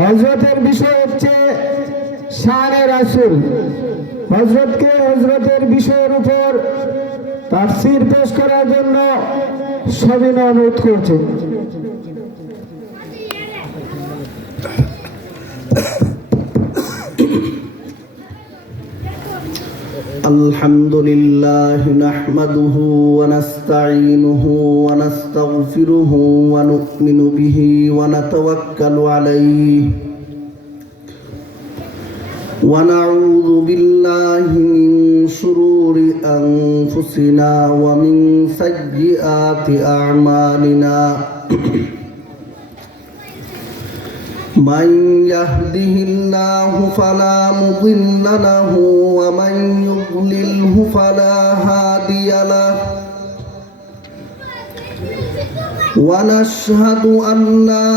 হযরতের বিষয় হচ্ছে শানে রাসূল। হযরতের বিষয়ের উপর তাফসীর পেশ করার জন্য সবিনয় অনুরোধ করছে। الحمدلله نحمده ونستعينه ونستغفره ونؤمن به ونتوكل عليه ونعوذ بالله من شرور أنفسنا ومن سيئات أعمالنا من يهده الله فلا مضل له ومن يضلله فلا هادي له ونشهد أن لا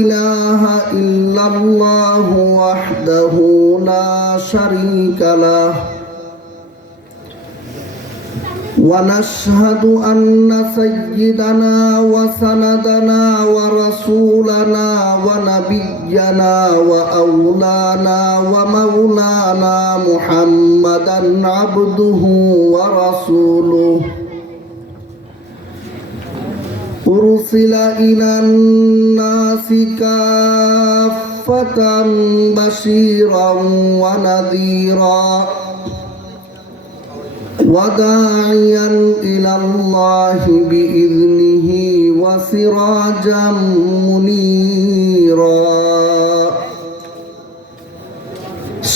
إله إلا الله وحده لا شريك له ونشهد أن سيدنا وسندنا ورسولنا ونبينا وأولانا ومولانا محمدا عبده ورسوله أرسل إلى الناس كافة بشيرا ونذيرا وداعيا إلى الله بإذنه وسراجا منيرا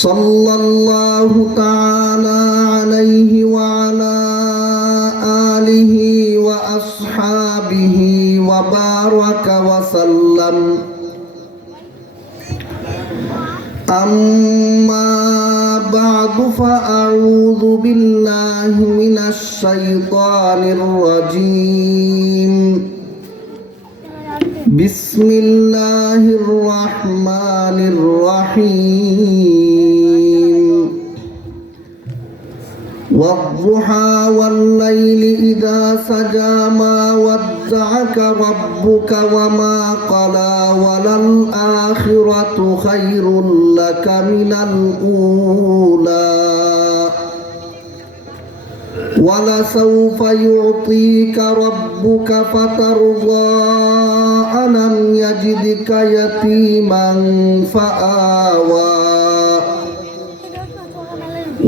صلى الله تعالى عليه وعلى آله وأصحابه وبارك وسلم. أما بعد فأعوذ بالله من الشيطان الرجيم. بسم الله الرحمن الرحيم. والضحى والليل إذا سجى ما ودعك ربك وما قلى وللآخرة خير لك من الأولى ولسوف يعطيك ربك فترضى ألم يجدك يتيما فآوى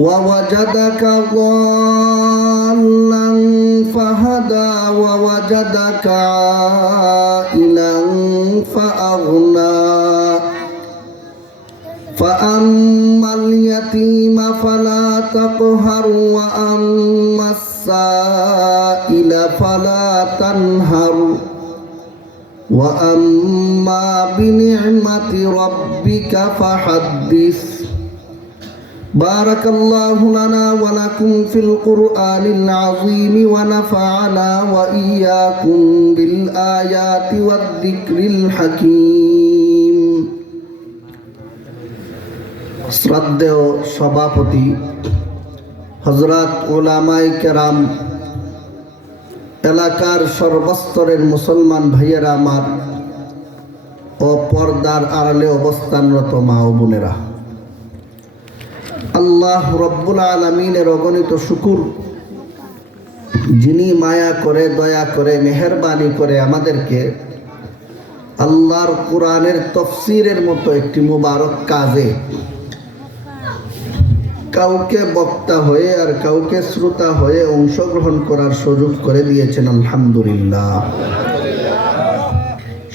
ووجدك ضالا فهدى ووجدك عائلا فأغنى فأما اليتيم فلا تقهر وأما السائل فلا تنهر وأما بنعمة ربك فحدث. بارك الله لنا ولكم في القرآن العظيم ونفعنا وإياكم بالآيات والذكر الحكيم. শ্রদ্ধেয় সভাপতি হযরত উলামায়ে কেরাম, এলাকার সর্বস্তরের মুসলমান ভাইয়েরা আমার ও পর্দার আড়ালে অবস্থানরত মা ও বোনেরা, আল্লাহ রব্বুল আলামিনের অগণিত শুকুর, যিনি মায়া করে, দয়া করে, মেহেরবানি করে আমাদেরকে আল্লাহর কোরআনের তাফসীরের মতো একটি মুবারক কাজে কাউকে বক্তা হয়ে আর কাউকে শ্রোতা হয়ে অংশগ্রহণ করার সুযোগ করে দিয়েছেন। আলহামদুলিল্লাহ।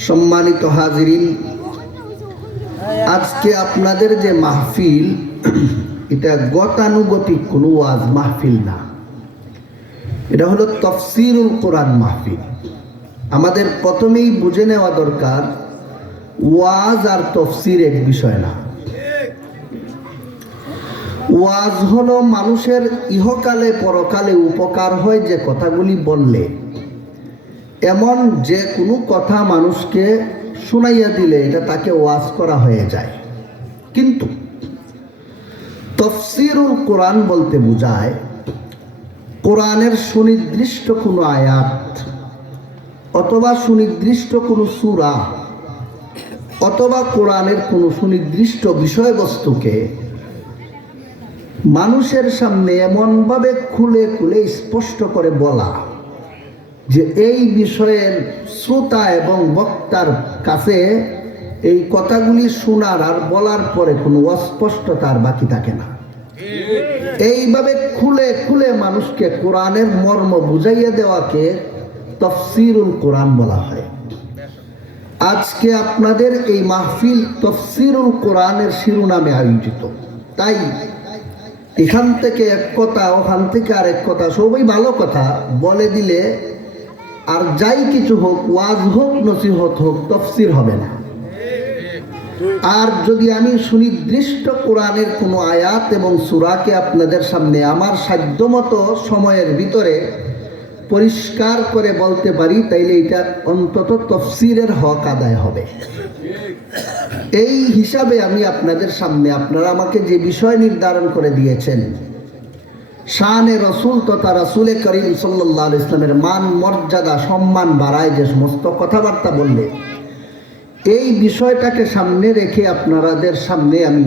সম্মানিত হাজিরিন, আজকে আপনাদের যে মাহফিল, এটা গতানুগতিক কোনো ওয়াজ মাহফিল না, এটা হলো তাফসীরুল কোরআন মাহফিল। আমাদের প্রথমেই বুঝে নেওয়া দরকার, ওয়াজ আর তাফসীর এক বিষয় না। ওয়াজ হলো মানুষের ইহকালে পরকালে উপকার হয় যে কথাগুলি বললে, এমন যে কোনো কথা মানুষকে শুনাইয়া দিলে এটা তাকে ওয়াজ করা হয়ে যায়। কিন্তু তাফসীরুল কোরআন বলতে বোঝায় কোরআনের সুনির্দিষ্ট কোনো আয়াত অথবা সুনির্দিষ্ট কোনো সূরা অথবা কোরআনের কোনো সুনির্দিষ্ট বিষয়বস্তুকে মানুষের সামনে এমনভাবে খুলে খুলে স্পষ্ট করে বলা যে এই বিষয়ের শ্রোতা এবং বক্তার কাছে এই কথাগুলি শোনার আর বলার পরে কোনো অস্পষ্টতা আর বাকি থাকে না। এইভাবে খুলে খুলে মানুষকে কোরআনের মর্ম বুঝাইয়া দেওয়াকে তাফসীরুল কোরআন বলা হয়। আজকে আপনাদের এই মাহফিল তাফসীরুল কোরআনের শিরোনামে আয়োজিত, তাই এখান থেকে এক কথা ওখান থেকে আরেক কথা, সবই ভালো কথা বলে দিলে আর যাই কিছু হোক, ওয়াজ হোক নসিহত হোক, তাফসীর হবে না। আর যদি আমি সুনির্দিষ্ট কোরআনের কোনো আয়াত এবং সূরাকে আপনাদের সামনে আমার সাধ্যমতো সময়ের ভিতরে পরিষ্কার করে বলতে পারি, তাইলে এটা অন্তত তাফসীরের হক আদায় হবে। এই হিসাবে আমি আপনাদের সামনে, আপনারা আমাকে যে বিষয় নির্ধারণ করে দিয়েছেন, শানে রসুল তথা রাসূলে করিম সাল্লাল্লাহু আলাইহি ইসলামের মান মর্যাদা সম্মান বাড়ায় যে সমস্ত কথাবার্তা বললে, এই বিষয়টাকে সামনে রেখে আপনাদের সামনে আমি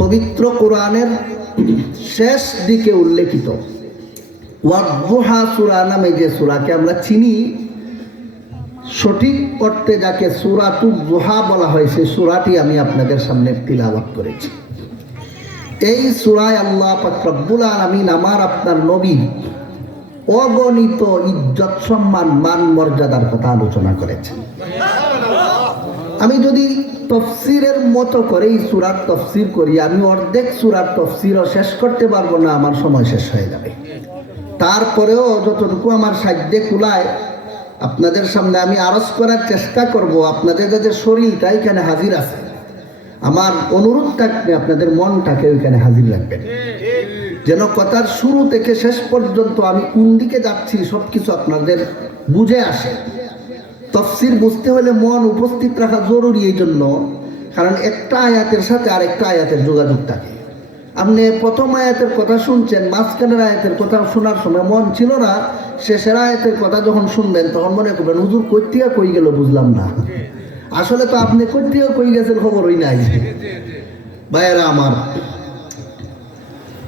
পবিত্র কোরআনের শেষ দিকে উল্লেখিত ওয়াদ-দুহা সূরা নামে যে সূরাকে আমরা চিনি, সঠিক অর্থে যাকে সূরাতুদ দুহা বলা হয়, সেই সূরাটি আমি আপনাদের সামনে তিলাওয়াত করেছি। এই সূরায় আল্লাহ পাক রব্বুল আলামিন আমার আপনার নবী অগণিত ইজ্জত সম্মান মান মর্যাদার কথা আলোচনা করেছেন। আমি যদি তাফসীরের মতো করে এই সূরার তাফসীর করি, আমি অর্ধেক সূরার তাফসীরও শেষ করতে পারবো না, আমার সময় শেষ হয়ে যাবে। তারপরেও যতটুকু আমার সাধ্যে কুলায় আপনাদের সামনে আমি আরজ করার চেষ্টা করব। আপনাদের যাদের শরীরটা এখানে হাজির আছে, আমার অনুরোধ থাকবে আপনাদের মনটাকে ওইখানে হাজির রাখবেন, যেন কথার শুরু থেকে শেষ পর্যন্ত আমি কোন দিকে যাচ্ছি সবকিছু আপনাদের বুঝে আসে। তাফসীর বুঝতে হলে মন উপস্থিত রাখা জরুরি, এই জন্য কারণ একটা আয়াতের সাথে আরেকটা আয়াতের যোগাযোগ থাকে। আপনি প্রথম আয়াতের কথা শুনছেন, মাঝখানের আয়াতের কথা শোনার সময় মন ছিল না, শেষের আয়াতের কথা যখন শুনবেন তখন মনে করবেন হুজুর কই থেকে কই গেল বুঝলাম না। আসলে তো আপনি কই থেকে কই গেছেন খবরই নাই। ভাইয়েরা আমার,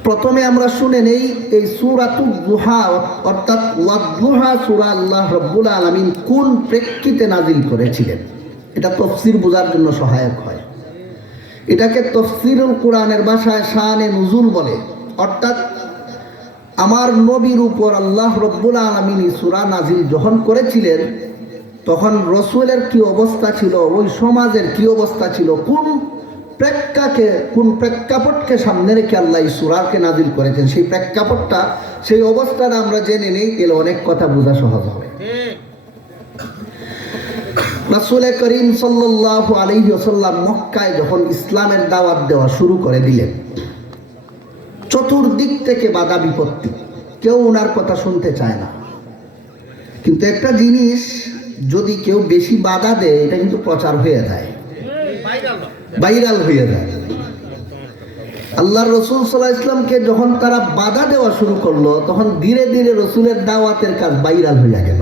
প্রথমে আমরা শুনে নেই এই সূরাতুদ দুহা অর্থাৎ ওয়াদ-দুহা সূরা আল্লাহ রাব্বুল আলামিন কোন প্রেক্ষিতে নাজিল করেছিলেন। এটা তাফসীর বোঝার জন্য সহায়ক হয়। এটাকে তাফসীরুল কোরআনের ভাষায় শানে নুজুল বলে, অর্থাৎ আমার নবীর উপর আল্লাহ রাব্বুল আলামিন এই সূরা নাজিল যখন করেছিলেন তখন রাসূলের কি অবস্থা ছিল, ওই সমাজের কি অবস্থা ছিল, কোন প্রেক্ষাপটকে সামনে রেখে আল্লাহ এই সূরাকে নাজিল করেছেন, সেই প্রেক্ষাপটটা, সেই অবস্থাটা আমরা জেনে নেই, তাহলে অনেক কথা বোঝা সহজ হবে। রাসূল করিম সাল্লাল্লাহু আলাইহি ওয়াসাল্লাম মক্কায় যখন ইসলামের দাওয়াত দেওয়া শুরু করে দিলেন, চতুর্দিক থেকে বাধা বিপত্তি, কেউ ওনার কথা শুনতে চায় না। কিন্তু একটা জিনিস, যদি কেউ বেশি বাধা দেয় এটা কিন্তু প্রচার হয়ে যায়, ভাইরাল হয়ে যায়। আল্লাহর রাসূল সাল্লাল্লাহু আলাইহি ওয়াসাল্লামকে যখন তারা বাধা দেওয়া শুরু করলো, তখন ধীরে ধীরে রাসূলের দাওয়াতের কাজ ভাইরাল হয়ে গেল।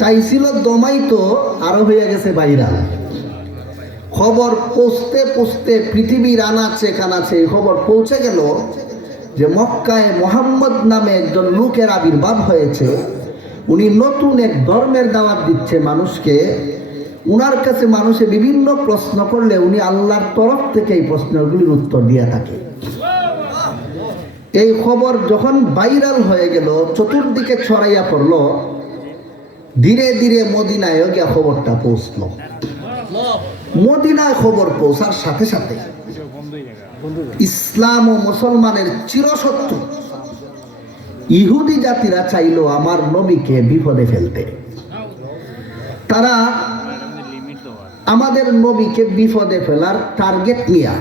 চাইছিল দমাই, তো আরো হয়ে গেছে ভাইরাল। খবর পৌঁছতে পৌঁছতে পৃথিবীর আনাচে কানাচে এই খবর পৌঁছে গেল যে মক্কায় মুহাম্মদ নামে একজন লোকের আবির্ভাব হয়েছে, উনি নতুন এক ধর্মের দাওয়াত দিচ্ছে মানুষকে। উনার কাছে মানুষে বিভিন্ন প্রশ্ন করলে উনি আল্লাহর তরফ থেকে এই প্রশ্নগুলির উত্তর দিয়ে থাকে। এই খবর যখন ভাইরাল হয়ে গেল, চতুর্দিকে ছড়াইয়া পড়ল, ধীরে ধীরে মদিনায় গিয়া খবরটা পৌঁছল। মদিনায় খবর পৌঁছার সাথে সাথে ইসলাম ও মুসলমানের চিরশত্রু ইহুদি জাতিরা চাইল আমার নবীকে বিপদে ফেলতে। তারা আমাদের নবীকে বিপদে ফেলার টার্গেট নিয়া,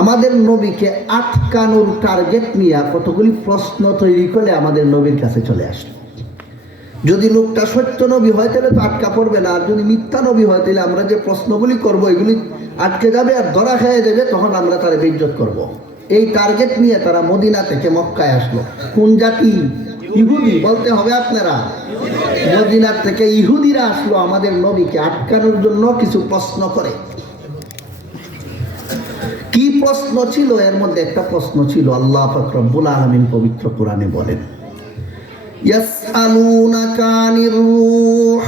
আমাদের নবীকে আটকানোর টার্গেট নিয়া কতগুলি প্রশ্ন তৈরি করে আমাদের নবীর কাছে চলে আসলো। যদি লোকটা সত্য নবী হয় তাহলে তো আটকা পড়বে না, আর যদি মিথ্যা নবী হয় তাহলে আমরা যে প্রশ্নগুলি করবো এগুলি আটকে যাবে আর ধরা খেয়ে যাবে, তখন আমরা তারা বেইজ্জত করব। এই টার্গেট নিয়ে তারা মদিনা থেকে মক্কায় আসলো। কোন জাতি? ইহুদি বলতে হবে আপনারা, মদিনার থেকে ইহুদিরা আসলো আমাদের নবীকে আটকানোর জন্য কিছু প্রশ্ন করে। কি প্রশ্ন ছিল? এর মধ্যে একটা প্রশ্ন ছিল, আল্লাহ পাক রব্বুল আলামিন পবিত্র কোরআনে বলেন, ইয়াসআলুনাকা আনির রূহ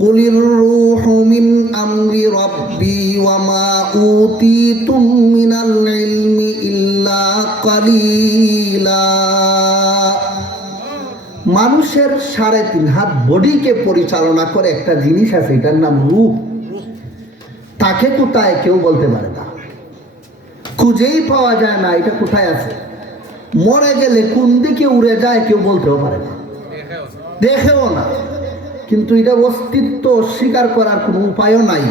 কুলির রূহু মিন আমরি রাব্বি ওয়া মা উতিতুম মিনাল ইলমি ইল্লা কালিলা। মানুষের 3.5 হাত বডিকে পরিচালনা করে একটা জিনিস আছে, এটার নাম রূহ। তাকে কোথায় কেউ বলতে পারে না, খুঁজেই পাওয়া যায় না এটা কোথায় আছে। মরে গেলে কোন দিকে উড়ে যায় কেউ বলতেও পারে না, দেখেও না। কিন্তু এটার অস্তিত্ব স্বীকার করার কোনো উপায়ও নাই।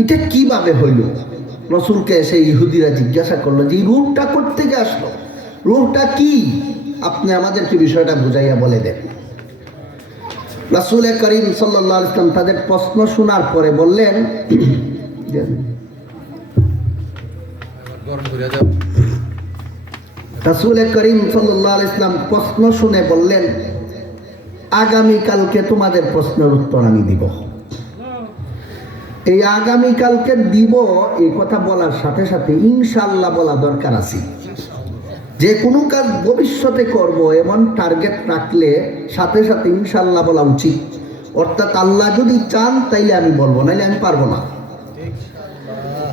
এটা কিভাবে হইল? রসুলকে এসে ইহুদিরা জিজ্ঞাসা করলো যে রূহটা কোত্থেকে আসলো, রূহটা কি? আপনি আমাদেরকে বিষয়টা বুঝাইয়া বলে দেন। রাসূল করিম সাল্লাল্লাহু আলাইহি ওয়াসাল্লাম তাদের প্রশ্ন শোনার পরে বললেন, রাসূল করিম সাল্লাল্লাহু আলাইহি ওয়াসাল্লাম প্রশ্ন শুনে বললেন, আগামীকালকে তোমাদের প্রশ্নের উত্তর আমি দিব। এই আগামীকালকে দিব এই কথা বলার সাথে সাথে ইনশাআল্লাহ বলা দরকার আছে। যে কোনো কাজ ভবিষ্যতে করব এমন টার্গেট রাখলে সাথে সাথে ইনশাআল্লাহ বলা উচিত। অর্থাৎ আল্লাহ যদি চান তাইলে আমি বলবো, নাইলে আমি পারবো না।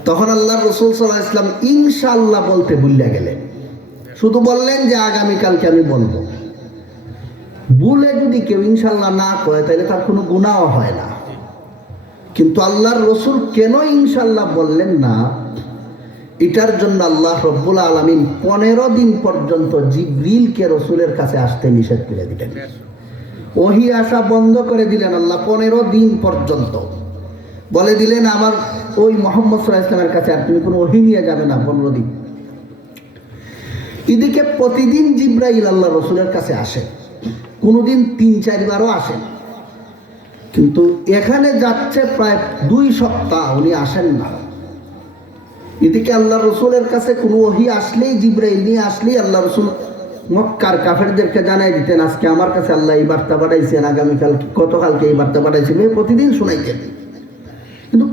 তখন আল্লাহ রাসূল সাল্লাল্লাহু আলাইহি ওয়াসাল্লাম ইনশাআল্লাহ বলতে ভুলে গেলেন, শুধু বললেন যে আগামীকালকে আমি বলবো। ভুলে যদি কেউ ইনশাআল্লাহ না কয় তাহলে তার কোনো গুনাহও হয় না। কিন্তু আল্লাহর রাসূল কেন ইনশাআল্লাহ বললেন না, এটার জন্য আল্লাহ রব্বুল আলামিন 15 দিন পর্যন্ত জিবরিলকে রাসূলের কাছে আসতে নিষেধ করে দিলেন। ওহী আসা বন্ধ করে দিলেন আল্লাহ 15 দিন পর্যন্ত। বলে দিলেন আমার ওই মুহাম্মদ সাল্লাল্লাহু আলাইহি ওয়াসাল্লামের কাছে আর তুমি কোনো ওহী নিয়ে যাবে না 15 দিন। এদিকে প্রতিদিন জিবরাইল আল্লাহ রাসূলের কাছে আসে, কোনোদিন 3-4 বারও আসেন। কিন্তু এখানে যাচ্ছে প্রায় 2 সপ্তাহ উনি আসেন না। এদিকে আল্লাহ রসুলের কাছে কোনো ওহী আসলেই, জিবরাইল নিয়ে আসলেই আল্লাহ রসুল মক্কার কাফেরদেরকে জানাই দিতেন, আজকে আমার কাছে আল্লাহ এই বার্তা পাঠাইছেন, আগামীকাল গতকালকে এই বার্তা পাঠাইছেন, প্রতিদিন শোনাইতেন। কিন্তু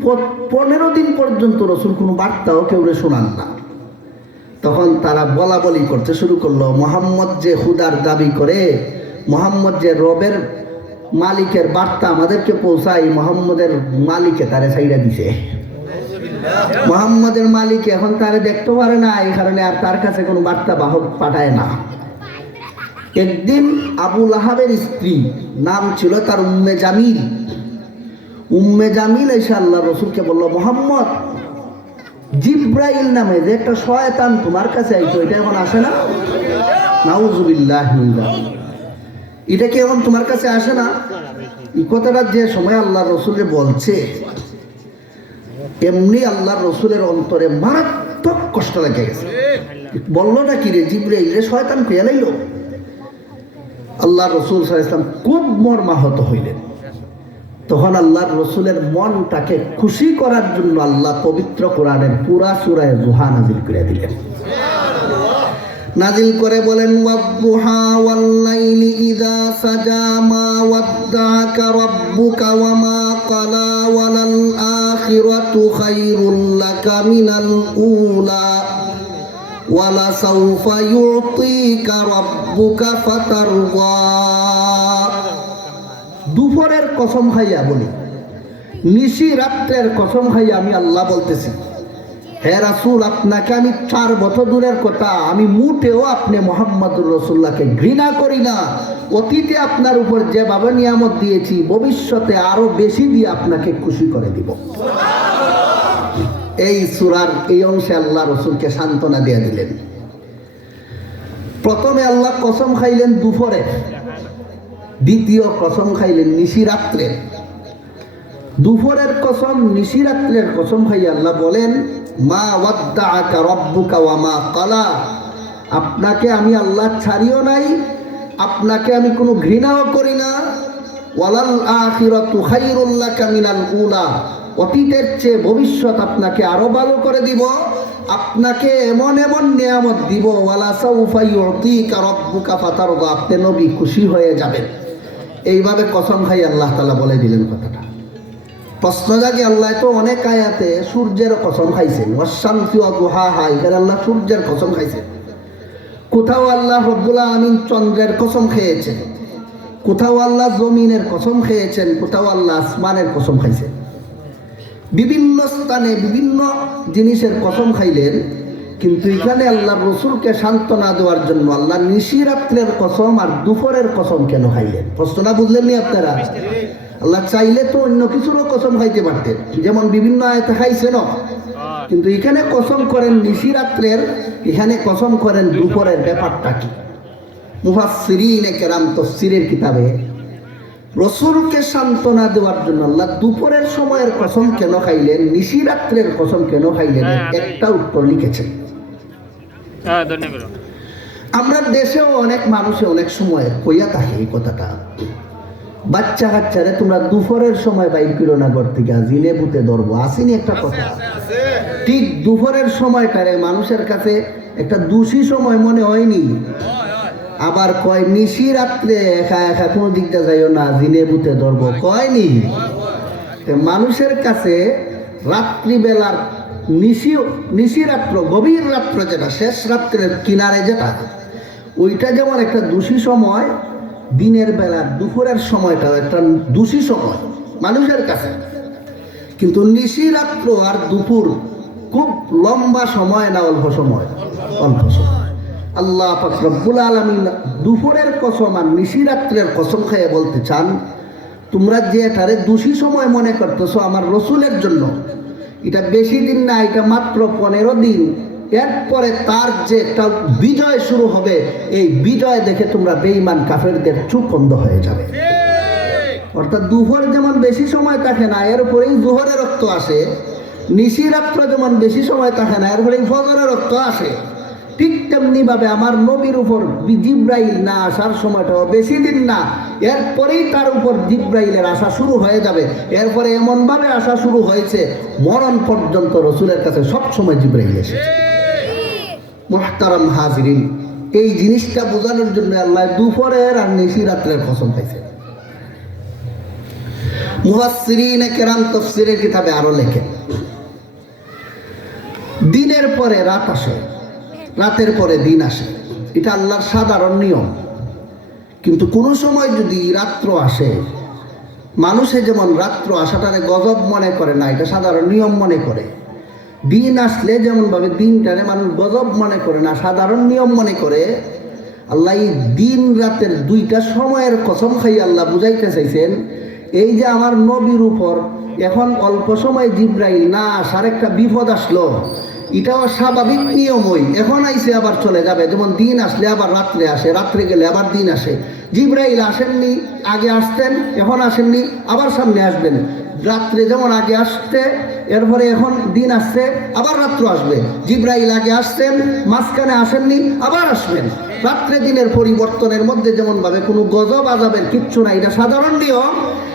15 দিন পর্যন্ত রসুল কোনো বার্তাও কেউ শোনান না। তখন তারা বলা বলি করতে শুরু করলো, মুহাম্মদ যে খুদার দাবি করে, মুহাম্মদ যে রবের মালিকের বার্তা আমাদেরকে পৌঁছায়, মুহাম্মদের মালিকে তারে ছাইড়া দিছে। মুহাম্মদের মালিক এখন তারে দেখতে পারে না, এই কারণে আর তার কাছে কোনো বার্তা বাহক পাঠায় না। একদিন আবু লাহাবের স্ত্রী, নাম ছিল তার উম্মে জামিল। উম্মে জামিল এসে আল্লাহ রসুলকে বলল, মুহাম্মদ, জিব্রাইল নামে যে একটা শয়তান তোমার কাছে আইতো, এটা এখন আসে না? নাউজুবিল্লাহ, এটা কি এখন তোমার কাছে আসে না? এই কথাটা যে সময় আল্লাহ রসুলের বলছে, এমনি আল্লাহ রসুলের অন্তরে মারাত্মক কষ্ট লেগে গেছে। বললো না কি রে জিবরাইল রে শয়তান কইয়া লাইল। আল্লাহ রসুল সাল্লাল্লাহু আলাইহি ওয়াসাল্লাম খুব মর্মাহত হইলেন। তখন আল্লাহর রসুলের মনটাকে খুশি করার জন্য আল্লাহ পবিত্র কোরআনের পুরা সূরা যুহা নাজিল করে দিলেন। নাজিল করে বলেন, ওয়াদ-দুহা ওয়াল-লাইলি ইযা সাজা মা ওয়াদ্দাকা রাব্বুকা ওয়া মা ক্বালা ওয়ালাল আখিরাতু খায়রুল লাকা মিনাল উলা ওয়ালা সাওফা ইউতিকা রাব্বুকা ফাতারদা। দুপুরের কসম খাইয়া বলি, নিশি রাত্রের কসম খাইয়া আমি আল্লাহ বলতেছি, হে রাসূল, আপনাকে আমি 4 বছর দূরের কথা, আমি মুটেও আপনি মুহাম্মদুর রাসূলুল্লাহকে ঘৃণা করি না। অতীতে আপনার উপর যেভাবে নিয়ামত দিয়েছি, ভবিষ্যতে আরো বেশি দিয়ে আপনাকে খুশি করে দিব। এই সূরার এই অংশে আল্লাহ রসুলকে সান্ত্বনা দিয়ে দিলেন। প্রথমে আল্লাহ কসম খাইলেন দুপুরে, দ্বিতীয় কসম খাইলেন নিশি রাত্রে। দুপুরের কসম, নিশি রাত্রের কসম খাইয়া আল্লাহ বলেন, মা ওয়াদ্দাআকা রাব্বুকা ওয়া মা ক্বালা, আপনাকে আমি আল্লাহ ছাড়িও নাই, আপনাকে আমি কোনো ঘৃণাও করি না। ওয়ালাল আখিরাতু খায়রুল লাকা মিনাল উলা, অতীতের চেয়ে ভবিষ্যৎ আপনাকে আরো ভালো করে দিব। আপনাকে এমন এমন নিয়ামত দিব, ওয়ালা সাউফা ইউতিকা রাব্বুকা ফাতারদা, আপনি নবী খুশি হয়ে যাবেন। এইভাবে কসম খাই আল্লাহ তাআলা বলে দিলেন কথাটা। প্রশ্ন জাগে, আল্লাহ তো অনেক আয়াতে সূর্যের কসম খাইছেন, ওয়াশ-শামসি ওয়া দুহাহা, এখানে আল্লাহ সূর্যের কসম খাইছেন। কোথাও আল্লাহ রব্বুল আলামিন চন্দ্রের কসম খেয়েছেন, কোথাও আল্লাহ জমিনের কসম খেয়েছেন, কোথাও আল্লাহ আসমানের কসম খাইছেন। বিভিন্ন স্থানে বিভিন্ন জিনিসের কসম খাইলেন, কিন্তু এখানে আল্লাহ রসুলকে সান্ত্বনা দেওয়ার জন্য আল্লাহ নিশিরাত্রের কসম আর দুপুরের কসম কেন খাইলেন? প্রশ্নটা বুঝলেন নি আপনারা? আল্লাহ চাইলে তো অন্য কিছুরও কসম খাইতে পারতেন, যেমন বিভিন্ন আয়াতে খাইছেন, কিন্তু এখানে কসম করেন নিশিরাত্রের, এখানে কসম করেন দুপুরের। ব্যাপারটা কি? মুফাসসিরিনে কেরাম তাফসীরের কিতাবে রসুলকে সান্ত্বনা দেওয়ার জন্য আল্লাহ দুপুরের সময়ের কসম কেন খাইলেন, নিশিরাত্রের কসম কেন খাইলেন, একটা উত্তর লিখেছেন। আমরা দেশেও অনেক মানুষে অনেক সময় কইয়া থাকে এই কথাটা, বাচ্চা কাচ্চারে তোমরা দুপুরের সময় বাইর করো না ঘর থেকে, জিনে ভূতে ধরবো, আসেনি একটা কথা? ঠিক দুপুরের সময়টারে মানুষের কাছে একটা দোষী সময় মনে হয়নি? আবার কয় নিশি রাত্রে একা একা কোনো দিকটা যাইও না, জিনে ভূতে ধরবো, কয়নি? মানুষের কাছে রাত্রিবেলার নিশিরাত্র, গভীর রাত্র, যেটা শেষ রাত্রের কিনারে যেটা, ওইটা যেমন একটা দোষী সময়, দিনের বেলা দুপুরের সময়টাও একটা দোষী সময় মানুষের কাছে। কিন্তু নিশিরাত্র আর দুপুর খুব লম্বা সময় না অল্প সময়? অল্প সময়। আল্লাহ পাক রব্বুল আলামিন দুপুরের কসম আর নিশিরাত্রের কসম খেয়ে বলতে চান, তোমরা যে এটারে দোষী সময় মনে করতেছো আমার রসুলের জন্য, এটা বেশি দিন না, এটা মাত্র 15 দিন। এরপরে তার যে একটা বিজয় শুরু হবে, এই বিজয় দেখে তোমরা বেঈমান কাফেরদের চোখ বন্ধ হয়ে যাবে। অর্থাৎ দুপুর যেমন বেশি সময় থাকে না, এরপরেই জোহরের রক্ত আসে। নিশিরাত্র যেমন বেশি সময় থাকে না, এরপরেই ফজরের রক্ত আসে। ঠিক তেমনি ভাবে আমার নবীর উপর জিব্রাইল না আসার সময়টাও বেশি দিন না, এরপরেই তার উপর জিব্রাইলের আসা শুরু হয়ে যাবে। এরপরে এমনভাবে আসা শুরু হয়েছে, মরণ পর্যন্ত রসুলের কাছে সব সময় জিব্রাইল এসেছে। মুহতারাম হাজিরিন, এই জিনিসটা বোঝানোর জন্য আল্লাহ দুপুরের আর নিশিরাত্রের কসম খাইছে। মুফাসসিরিনে কেরাম তাফসীরের কিতাবে আরো লেখেন, দিনের পরে রাত আসে, রাতের পরে দিন আসে, এটা আল্লাহর সাধারণ নিয়ম। কিন্তু কোনো সময় যদি রাত্র আসে, মানুষে যেমন রাত্র আসাটারে গজব মনে করে না, এটা সাধারণ নিয়ম মনে করে। দিন আসলে যেমনভাবে দিনটারে মানুষ গজব মনে করে না, সাধারণ নিয়ম মনে করে, আল্লাহ এই দিন রাতের দুইটা সময়ের কসম খাই আল্লাহ বুঝাইতে চাইছেন, এই যে আমার নবীর উপর এখন অল্প সময় জিব্রাইল না আসার একটা বিপদ আসলো, এটাও স্বাভাবিক নিয়মই। এখন আইসে আবার চলে যাবে, যেমন দিন আসলে আবার রাত্রে আসে, রাত্রে গেলে আবার দিন আসে। জিব্রাইল আসেননি, আগে আসতেন, এখন আসেননি, আবার সামনে আসবেন। রাত্রে যেমন আগে আসতে, এরপরে এখন দিন আসছে, আবার রাত্র আসবে। জিব্রাইল আগে আসতেন, মাঝখানে আসেননি, আবার আসবেন। রাত্রে দিনের পরিবর্তনের মধ্যে যেমনভাবে কোনো গজব আজাবের কিচ্ছু নাই, এটা সাধারণ নিয়ম।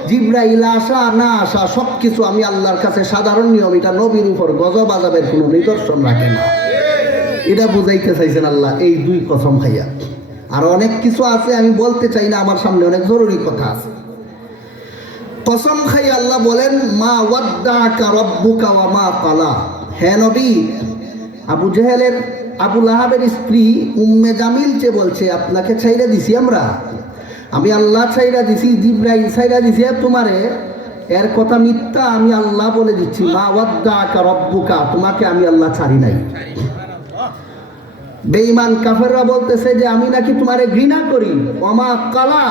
জিব্রাইল আসা না আসা সব কিছু আমি আল্লাহর কাছে সাধারণ নিয়ম, এটা নবীর উপর গজব আজাবের কোনো নিদর্শন রাখে না। এটা বুঝাইতে চাইছেন আল্লাহ এই দুই কসম খাইয়া। আর অনেক কিছু আছে, আমি বলতে চাই না, আমার সামনে অনেক জরুরি কথা আছে। কসম খাই আল্লাহ বলেন, মা ওয়াদ্দাকা রাব্বুকা ওয়া মা ক্বালা। হে নবী, আবু জেহেলের, আবু লাহাবের স্ত্রী উম্মে জামিল যে বলছে আপনাকে ছাইরা দিছি আমি আল্লাহ ছাইরা দিছি, জিব্রাইল ছাইরা দিছি তোমারে, এর কথা মিথ্যা। আমি আল্লাহ বলে দিচ্ছি, মা ওয়াদ্দাকা রাব্বুকা, তোমাকে আমি আল্লাহ ছাড়ি নাই। বেঈমান কাফেররা বলতেছে যে আমি নাকি তোমারে ঘৃণা করি। ওয়া মা ক্বালা,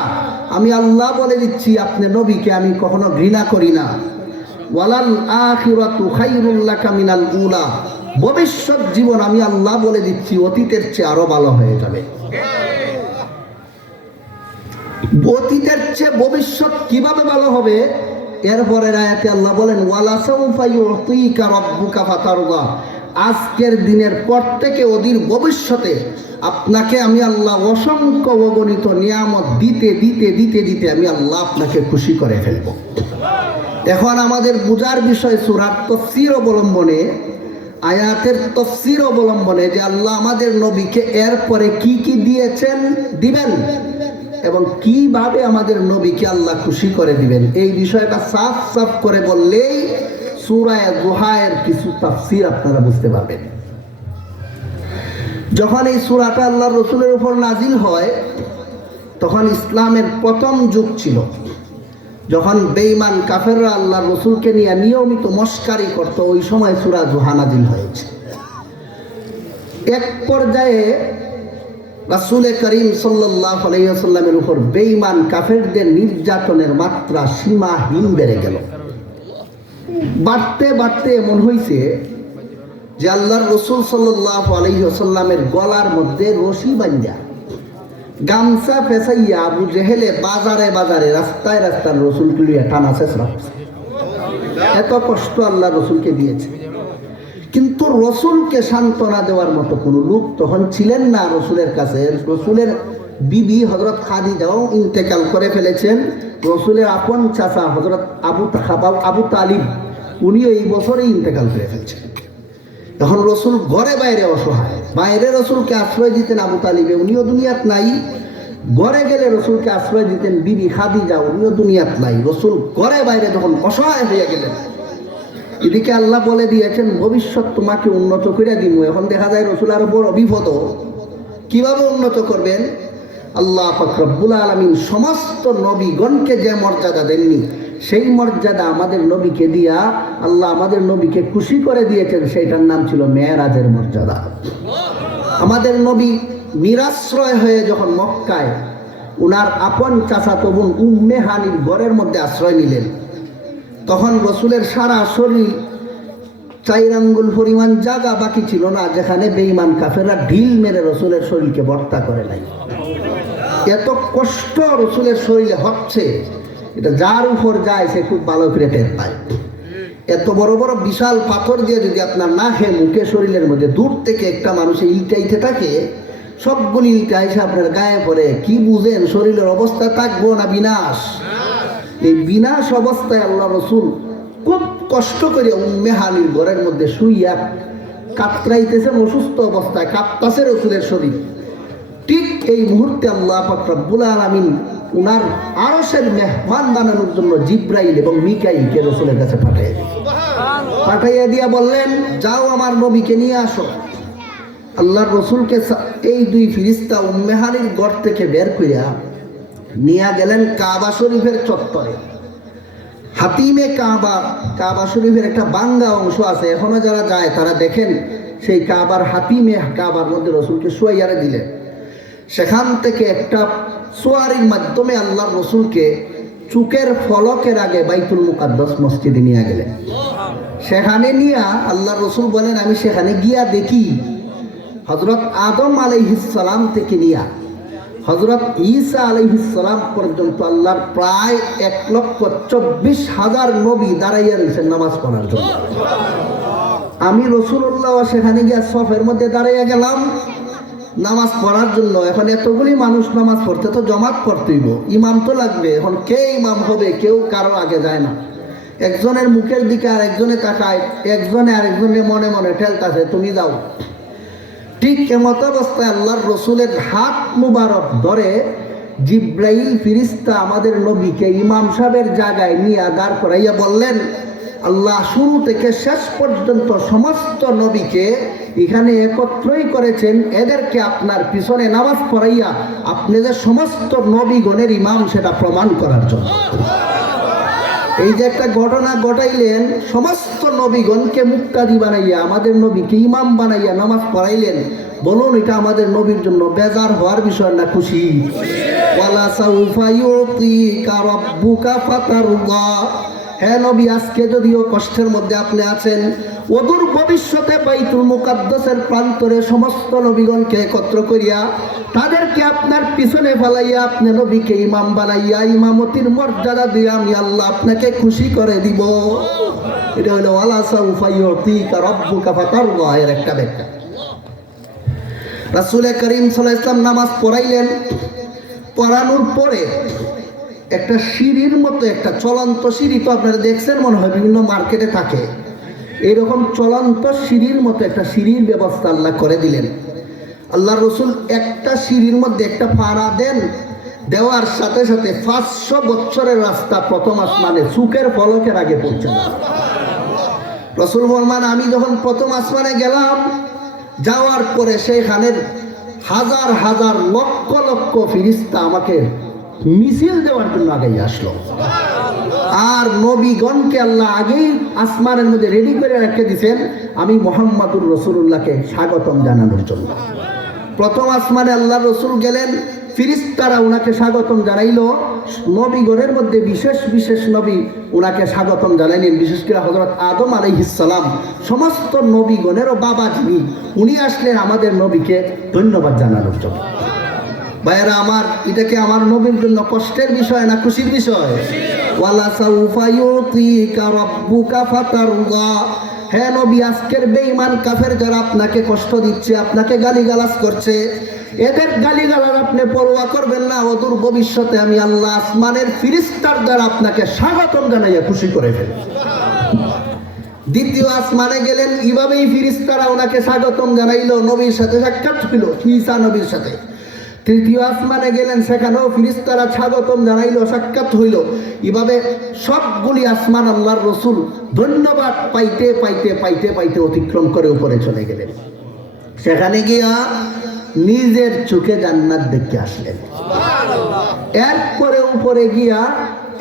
আমি আল্লাহ বলে দিচ্ছি আপনি নবীকে আমি কখনো ঘৃণা করি না। ওয়ালাল আখিরাতু খায়রুল লাকা মিনাল উলা, ভবিষ্যৎ জীবন আমি আল্লাহ বলে দিচ্ছি অতীতের চেয়ে আরো ভালো হয়ে যাবে। অতীতের চেয়ে ভবিষ্যৎ কিভাবে ভালো হবে? এরপরের আয়াতে আল্লাহ বলেন, ওয়ালা সাউফা ইউতিকা রাব্বুকা ফাতারদা, আজকের দিনের পর থেকে অধীর ভবিষ্যতে আপনাকে আমি আল্লাহ অসংখ্য অগণিত নিয়ামত দিতে দিতে দিতে দিতে আমি আল্লাহ আপনাকে খুশি করে ফেলব। এখন আমাদের বুঝার বিষয় সূরার তাফসীর অবলম্বনে আয়াতের তফসির অবলম্বনে যে আল্লাহ আমাদের নবীকে এরপরে কি কি দিয়েছেন, দিবেন, এবং কিভাবে আমাদের নবীকে আল্লাহ খুশি করে দিবেন, এই বিষয়টা সাফ সাফ করে বললেই সূরা দুহায়ের কিছু তাফসির আপনারা বুঝতে পারবেন। যখন এই সূরাটা আল্লাহর রাসূলের উপর নাজিল হয়, তখন ইসলামের প্রথম যুগ ছিল, যখন বেঈমান কাফেররা আল্লাহর রাসূলকে নিয়ে নিয়মিত মশকারি করত, ওই সময় সূরা দুহা নাজিল হয়েছে। এক পর্যায়ে রাসূল করিম সাল্লাল্লাহু আলাইহি ওয়াসাল্লামের উপর বেঈমান কাফেরদের নির্যাতনের মাত্রা সীমাহীন বেড়ে গেল। বাড়তে বাড়তে এমন হয়েছে যে আল্লাহর রাসূল সাল্লাল্লাহু আলাইহি ওয়াসাল্লামের গলার মধ্যে রশি বাঁধা গামছা ফেসাইয়া আবু জেহেলে বাজারে বাজারে রাস্তায় রাস্তায় রসুলকে লিয়ে টানা চেষ্টা করছে। এত কষ্ট আল্লাহ রসুলকে দিয়েছে, কিন্তু রসুলকে সান্ত্বনা দেওয়ার মতো কোনো লোক তখন ছিলেন না রসুলের কাছে। রসুলের বিবি হযরত খাদিজাও ইন্তেকাল করে ফেলেছেন। রসুলের আপন চাচা হযরত আবু তালিব, উনিও এই বছরেই ইন্তেকাল করে ফেলছেন। এখন রসুল ঘরে বাইরে অসহায়, বাইরে রসুলকে আশ্রয় দিতেন আবু তালিবে, উনিও দুনিয়াত নাই। ঘরে গেলে রসুলকে আশ্রয় দিতেন বিবি খাদিজা, উনিও দুনিয়াত নাই। রসুল ঘরে বাইরে যখন অসহায় হয়ে গেলেন, এদিকে আল্লাহ বলে দিয়েছেন ভবিষ্যৎ তোমাকে উন্নত করে দিব। এখন দেখা যায় রসুল আরো বড় বিপদ। কিভাবে উন্নত করবেন? আল্লাহ পাক রব্বুল আলামিন সমস্ত নবীগণকে যে মর্যাদা দেননি, সেই মর্যাদা আমাদের নবীকে দিয়া আল্লাহ আমাদের নবীকে খুশি করে দিয়েছেন। সেইটার নাম ছিল মেরাজের মর্যাদা। আমাদের নবী নিরাশ্রয় হয়ে যখন মক্কায় উনার আপন চাচাতো বোন উম্মে হানির ঘরের মধ্যে আশ্রয় নিলেন, তখন রসুলের সারা শরীর 4 আঙ্গুল পরিমাণ জায়গা বাকি ছিল না যেখানে বেঈমান কাফেররা ঢিল মেরে রসুলের শরীরকে বর্তা করে নাই। এত কষ্ট রসুলের শরীরে হচ্ছে, এটা যার উপর যায় সে খুব ভালো করে টের পায়। এত বড় বড় বিশাল পাথর দিয়ে যদি আপনার নাকে মুখে শরীরের মধ্যে দূর থেকে একটা মানুষে ইলটাইতে থাকে, সবগুলি ইলটা এসে আপনার গায়ে পড়ে, কি বুঝেন শরীরের অবস্থা থাকবো না বিনাশ? এই বিনাশ অবস্থায় আল্লাহ রসুল খুব কষ্ট করে উম্মে হানির ঘরের মধ্যে শুইয়া কাতরাইতেছেন, অসুস্থ অবস্থায় কাঁপতাছে রসুলের শরীর। ঠিক এই মুহূর্তে আল্লাহ পাক রব্বুল আলামিন উনার আরশের মেহমান বানানোর জন্য জিব্রাইল এবং মিকাইলকে রসুলের কাছে পাঠাইয়া দিয়া বললেন, যাও আমার নবীকে নিয়ে আসো। আল্লাহর রসুলকে এই 2 ফেরেশতা উম্মে হানির ঘর থেকে বের কইরা নিয়ে গেলেন কাবা শরীফের চত্বরে। হাতিমে কাবা শরীফের একটা বাঙ্গা অংশ আছে, এখনো যারা যায় তারা দেখেন সেই কাবার হাতিমে কাবার মধ্যে রসুলকে শুয়াইয়ারে দিলেন। সেখান থেকে একটা সোয়ারির মাধ্যমে আল্লাহর রসুলকে চুকের ফলকের আগে বাইতুল মুকাদ্দাস মসজিদে নিয়ে গেলেন। সেখানে নিয়া আল্লাহর রসুল বলেন, আমি সেখানে গিয়া দেখি হযরত আদম আলাইহিস সালাম থেকে নিয়া হযরত ঈসা আলাইহিস সালাম পর্যন্ত আল্লাহর প্রায় 1,24,000 নবী দাঁড়াইয়া রয়েছেন নামাজ পড়ার জন্য। আমি রাসূলুল্লাহ সেখানে গিয়া সফের মধ্যে দাঁড়াইয়া গেলাম নামাজ পড়ার জন্য। এখন এতগুলি মানুষ নামাজ পড়তে তো জমাত পড়তেইব, ইমাম তো লাগবে। এখন কে ইমাম হবে? কেউ কারো আগে যায় না, একজনের মুখের দিকে আর একজনে তাকায়, একজনে আরেকজনের মনে মনে ঠেলতাছে তুমি যাও। ঠিক এমত অবস্থায় আল্লাহর রসুলের হাত মুবারক ধরে জিব্রাইল ফেরেশতা আমাদের নবীকে ইমাম সাহেবের জায়গায় নিয়ে দাঁড় করাইয়া বললেন, আল্লাহ শুরু থেকে শেষ পর্যন্ত সমস্ত নবীকে এখানে একত্রই করেছেন, এদেরকে আপনার পিছনে নামাজ পড়াইয়া আপনি যে সমস্ত নবীগণের ইমাম সেটা প্রমাণ করার জন্য। এই যে একটা ঘটনা ঘটাইলেন, সমস্ত নবীগণকে মুক্তাদি বানাইয়া আমাদের নবীকে ইমাম বানাইয়া নামাজ পড়াইলেন। বলুন, এটা আমাদের নবীর জন্য বেজার হওয়ার বিষয় না খুশি? ওয়ালা সাউফা ইউতিকা রাব্বুকা ফাতারদা। হ্যাঁ নবী, আজকে যদিও কষ্টের মধ্যে আপনি আছেন, অদূর ভবিষ্যতে বাইতুল মুকাদ্দাসের প্রান্তরে সমস্ত নবীগণকে একত্র করিয়া তাদেরকে আপনার পিছনে ফেলাইয়া আপনি নবীকে ইমাম বানাইয়া ইমামতির মর্যাদা দিয়ে আমি আল্লাহ আপনাকে খুশি করে দিব। এটা হলো ওয়ালা সাউফা ইউতিকা রাব্বুকা ফাতারদা এর একটা ব্যাখ্যা। রাসূল করিম সাল্লাল্লাহু আলাইহি ওয়াসাল্লাম নামাজ পড়াইলেন। পড়ানোর পরে একটা সিঁড়ির মতো, একটা চলন্ত সিঁড়ি তো আপনারা দেখছেন মনে হয়, বিভিন্ন মার্কেটে থাকে। এইরকম চলন্ত সিঁড়ির মতো একটা সিঁড়ির ব্যবস্থা আল্লাহ করে দিলেন। আল্লাহ রসুল একটা সিঁড়ির মধ্যে একটা ফাড়া দেন, দেওয়ার সাথে সাথে 500 বছরের রাস্তা প্রথম আসমানে চুকের পলকের আগে পৌঁছে গেল। রসুল বলমান, আমি যখন প্রথম আসমানে গেলাম, যাওয়ার পরে সেইখানের হাজার হাজার লক্ষ লক্ষ ফিরিস্তা আমাকে মিছিল দেওয়ার জন্য আগেই আসলো। আর নবীগণকে আল্লাহ আগেই আসমানের মধ্যে রেডি করে রেখে দিয়েছেন আমি মুহাম্মাদুর রাসূলুল্লাহকে স্বাগতম জানানোর জন্য। প্রথম আসমানে আল্লাহ রসুল গেলেন, ফিরিস্তারা উনাকে স্বাগতম জানাইলো। নবীগণের মধ্যে বিশেষ বিশেষ নবী উনাকে স্বাগতম জানাইলেন, বিশেষ করে হযরত আদম আলাইহিস সালাম। সমস্ত নবীগণেরও বাবা যিনি, উনি আসলেন আমাদের নবীকে ধন্যবাদ জানানোর জন্য। ভাইয়েরা আমার, এটা কি আমার নবীর জন্য কষ্টের বিষয় না খুশির বিষয়? ওয়ালা সাউফা ইউতিকা রাব্বুকা ফাতারদা। হে নবী, আজকের বেঈমান কাফের যারা আপনাকে কষ্ট দিচ্ছে, আপনাকে গালিগালাজ করছে, এদের গালিগালাজ আপনি পরোয়া করবেন না। অদূর ভবিষ্যতে আমি আল্লাহ আসমানের ফিরিস্তার দ্বারা আপনাকে স্বাগতম জানাইয়া খুশি করে ফেলব। দ্বিতীয় আসমানে গেলেন, এইভাবেই ফিরিস্তারা ওনাকে স্বাগতম জানাইলো, নবীর সাথে সাক্ষাৎ হইল, ঈসা নবীর সাথে। তৃতীয় আসমানে গেলেন, সেখানেও ফিরিস্তারা স্বাগতম জানাইলো, সাক্ষাৎ হইল। এভাবে সবগুলি আসমান আল্লাহর রসুল ধন্যবাদ পাইতে পাইতে পাইতে পাইতে অতিক্রম করে উপরে চলে গেলেন। সেখানে গিয়া নিজের চোখে জান্নাত দেখতে আসলেন। এরপরে উপরে গিয়া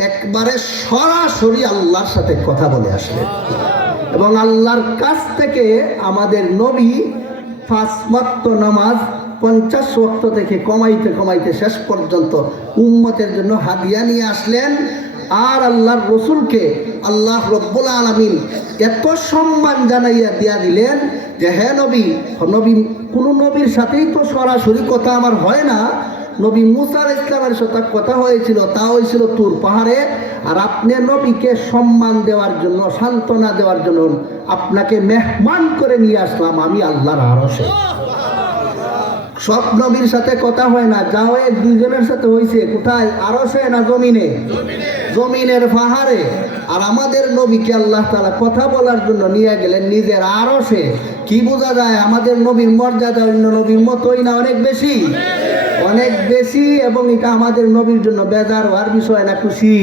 একবারে সরাসরি আল্লাহর সাথে কথা বলে আসলেন। এবং আল্লাহর কাছ থেকে আমাদের নবী 5 ওয়াক্ত নামাজ 50 ওয়াক্ত থেকে কমাইতে কমাইতে শেষ পর্যন্ত উম্মতের জন্য হাদিয়া নিয়ে আসলেন। আর আল্লাহর রসুলকে আল্লাহ রব্বুল আলামিন এত সম্মান জানাইয়া দিয়া দিলেন যে, হে নবী, কোন নবীর সাথেই তো সরাসরি কথা আমার হয় না। নবী মুসা আলাইহিস সালামের সাথে কথা হয়েছিল, তা হয়েছিল তুর পাহাড়ে। আর আপনি নবীকে সম্মান দেওয়ার জন্য, সান্ত্বনা দেওয়ার জন্য আপনাকে মেহমান করে নিয়ে আসলাম আমি আল্লাহর আরশে। সব নবীর সাথে কথা হয় না, যা হয় 2 জনের সাথে হয়েছে। কোথায়? আরশে না জমিনে? জমিনের পাহাড়ে। আর আমাদের নবীকে আল্লাহ তাআলা কথা বলার জন্য নিয়ে গেলেন নিজের আরশে। কি বোঝা যায়? আমাদের নবীর মর্যাদা অন্য নবীর মতোই না অনেক বেশি? অনেক বেশি। এবং এটা আমাদের নবীর জন্য বেজার হওয়ার বিষয় না খুশি?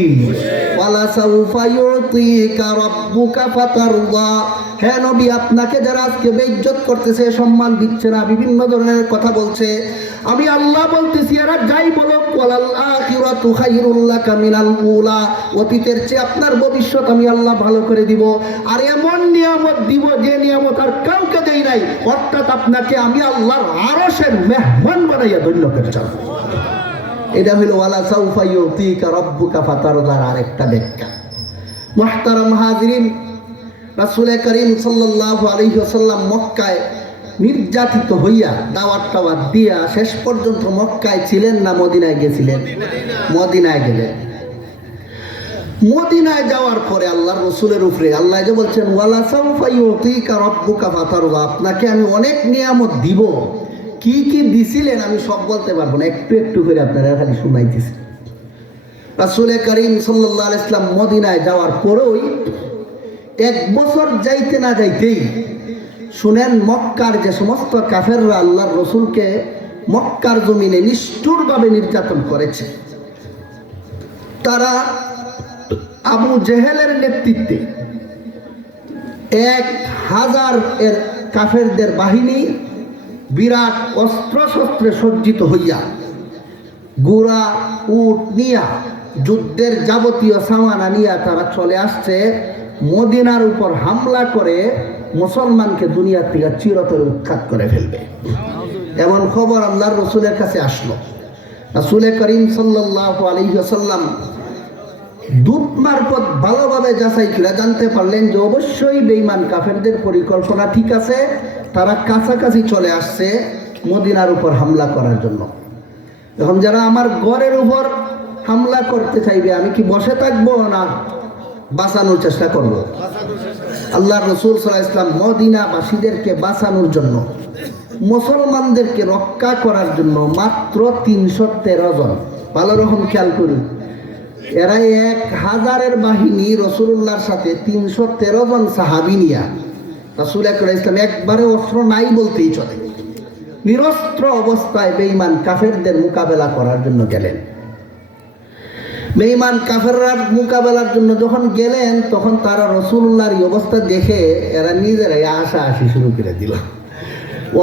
ওয়ালা সাউফা ইউতিকা রাব্বুকা ফাতারদা। হে নবী, আপনাকে যারা আজকে বেইজ্জত করতেছে, সম্মান দিচ্ছে না, বিভিন্ন ধরনের কথা বলছে, আমি আল্লাহ বলতেছি এরা যাই বলো, ওয়ালাল আখিরাতু খায়রুল লাকা মিনাল উলা। অতীতের চেয়ে আপনার ভবিষ্যৎ আমি আল্লাহ ভালো করে দিব। আর এমন নিয়ামত দিব যে নিয়ামত আর কাউকে দেই নাই। অর্থাৎ আপনাকে আমি আল্লাহর আরশের মেহমান বানাইয়া ধন্য করে যাব। এটা হলো ওয়ালা সাউফা ইউতিকা রাব্বুকা ফাতারদার আরেকটা ব্যাখ্যা। মুহতারাম হাজিরিন, রাসূল করিম সাল্লাল্লাহু আলাইহি ওয়াসাল্লাম মক্কায় নির্যাতিত হইয়া দাওয়াত দিয়া শেষ পর্যন্ত মক্কায় ছিলেন না মদিনায় গেছিলেন? মদিনায় গেলেন। মদিনায় যাওয়ার পরে আল্লাহর রাসূলের উপরে আল্লাহ যে বলছেন, ওয়ালা সাউফা ইউতিকা রাব্বুকা ফাতারদা, আপনাকে আমি অনেক নিয়ামত দিব। কি কি দিছিলেন আমি সব বলতে পারবো না, একটু একটু করে আপনারা খালি শুনাইতেছি। রাসূল করিম সাল্লাল্লাহু আলাইহি ওয়াসাল্লাম মদিনায় যাওয়ার পরেই 1 বছর যাইতে না যাইতেই শুনেন, মক্কার যে সমস্ত কাফেররা আল্লাহর রসুলকে মক্কার জমিনে নিষ্ঠুরভাবে নির্যাতন করেছে, তারা আবু জেহেলের নেতৃত্বে 1000 এর কাফেরদের বাহিনী বিরাট অস্ত্র শস্ত্রে সজ্জিত হইয়া, ঘোড়া উট নিয়া, যুদ্ধের যাবতীয় সামানা নিয়ে তারা চলে আসছে। মদিনার উপর হামলা করে মুসলমানকে দুনিয়া থেকে চিরতরে উৎখাত করে ফেলবে, এমন খবর আল্লাহর রসুলের কাছে আসলো। রাসূল করিম সাল্লাল্লাহু আলাইহি ওয়াসাল্লাম দূত মারফত ভালোভাবে যাচাই করে জানতে পারলেন যে অবশ্যই বেঈমান কাফেরদের পরিকল্পনা ঠিক আছে। তারা কাছাকাছি চলে আসছে মদিনার উপর হামলা করার জন্য। এখন যারা আমার ঘরের উপর হামলা করতে চাইবে, আমি কি বসে থাকবো না বাঁচানোর চেষ্টা করব? আল্লাহর রাসূল সাল্লাল্লাহু আলাইহি ওয়াসাল্লাম মদিনাবাসীদেরকে বাঁচানোর জন্য, মুসলমানদেরকে রক্ষা করার জন্য মাত্র 313 জন, ভালো রকম খেয়াল করুন, এরা 1000-এর বাহিনী রাসূলুল্লাহর সাথে 313 জন সাহাবী নিয়া রাসূল আকরাম ইসলাম একবারে অস্ত্র নাই বলতেই চলে, নিরস্ত্র অবস্থায় বেঈমান কাফেরদের মোকাবেলা করার জন্য গেলেন। বেঈমান কাফেররা মোকাবেলার জন্য যখন গেলেন তখন তারা রাসূলুল্লাহর এই অবস্থা দেখে এরা নিজেরাই আশাআশি শুরু করে দিল।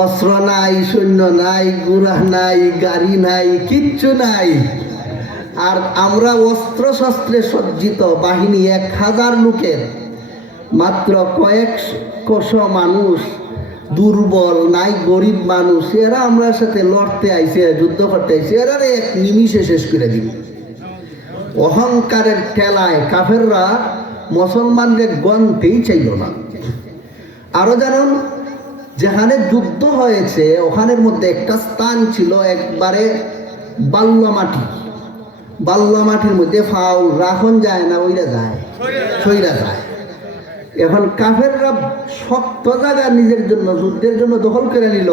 অস্ত্র নাই, সৈন্য নাই, ঘোড়া নাই, গাড়ি নাই, কিচ্ছু নাই। আর আমরা অস্ত্র শস্ত্রে সজ্জিত বাহিনী 1000 লোকের, মাত্র কয়েকশ মানুষ, দুর্বল নাই, গরিব মানুষ, এরা আমরা সাথে লড়তে আইছে, যুদ্ধ করতে আইছে, এরা এক নিমিষে শেষ করে দিবে। অহংকারের ঠেলায় কাফেররা মুসলমানদের গণতেই চাইল না। আরো জানুন, যেখানে যুদ্ধ হয়েছে ওখানের মধ্যে একটা স্থান ছিল একবারে বাল্য মাটি। বাল্য মাটির মধ্যে ফাউ রাখন যায় না, ওইরা যায়, সইরা যায়। এখন কাফেররা শক্ত জায়গা নিজের জন্য যুদ্ধের জন্য দখল করে নিল,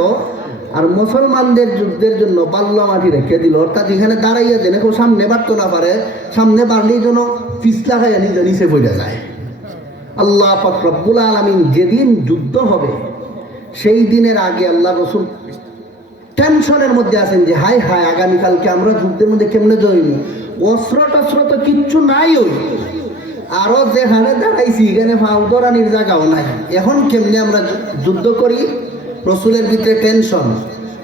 আর মুসলমানদের যুদ্ধের জন্য বাল্য মাটি রেখে দিল। অর্থাৎ এখানে দাঁড়াইয়া যেন কেউ সামনে বাড়তে না পারে, সামনে বাড়লেই যেন পিছলা খাইয়া নিজে নিচে পড়ে যায়। আল্লাহ পাক রব্বুল আলামিন যেদিন যুদ্ধ হবে সেই দিনের আগে আল্লাহ রাসূল টেনশনের মধ্যে আছেন যে হায় হায়, আগামীকালকে আমরা যুদ্ধের মধ্যে কেমনে জয়নি, অস্ত্র টস্ত্র তো কিচ্ছু নাই, ওই আরো যেখানে দাঁড়াইছি এখানে ফাউ ধরানির জায়গাও নাই, এখন কেমনে আমরা যুদ্ধ করি। রসুলের ভিতরে টেনশন।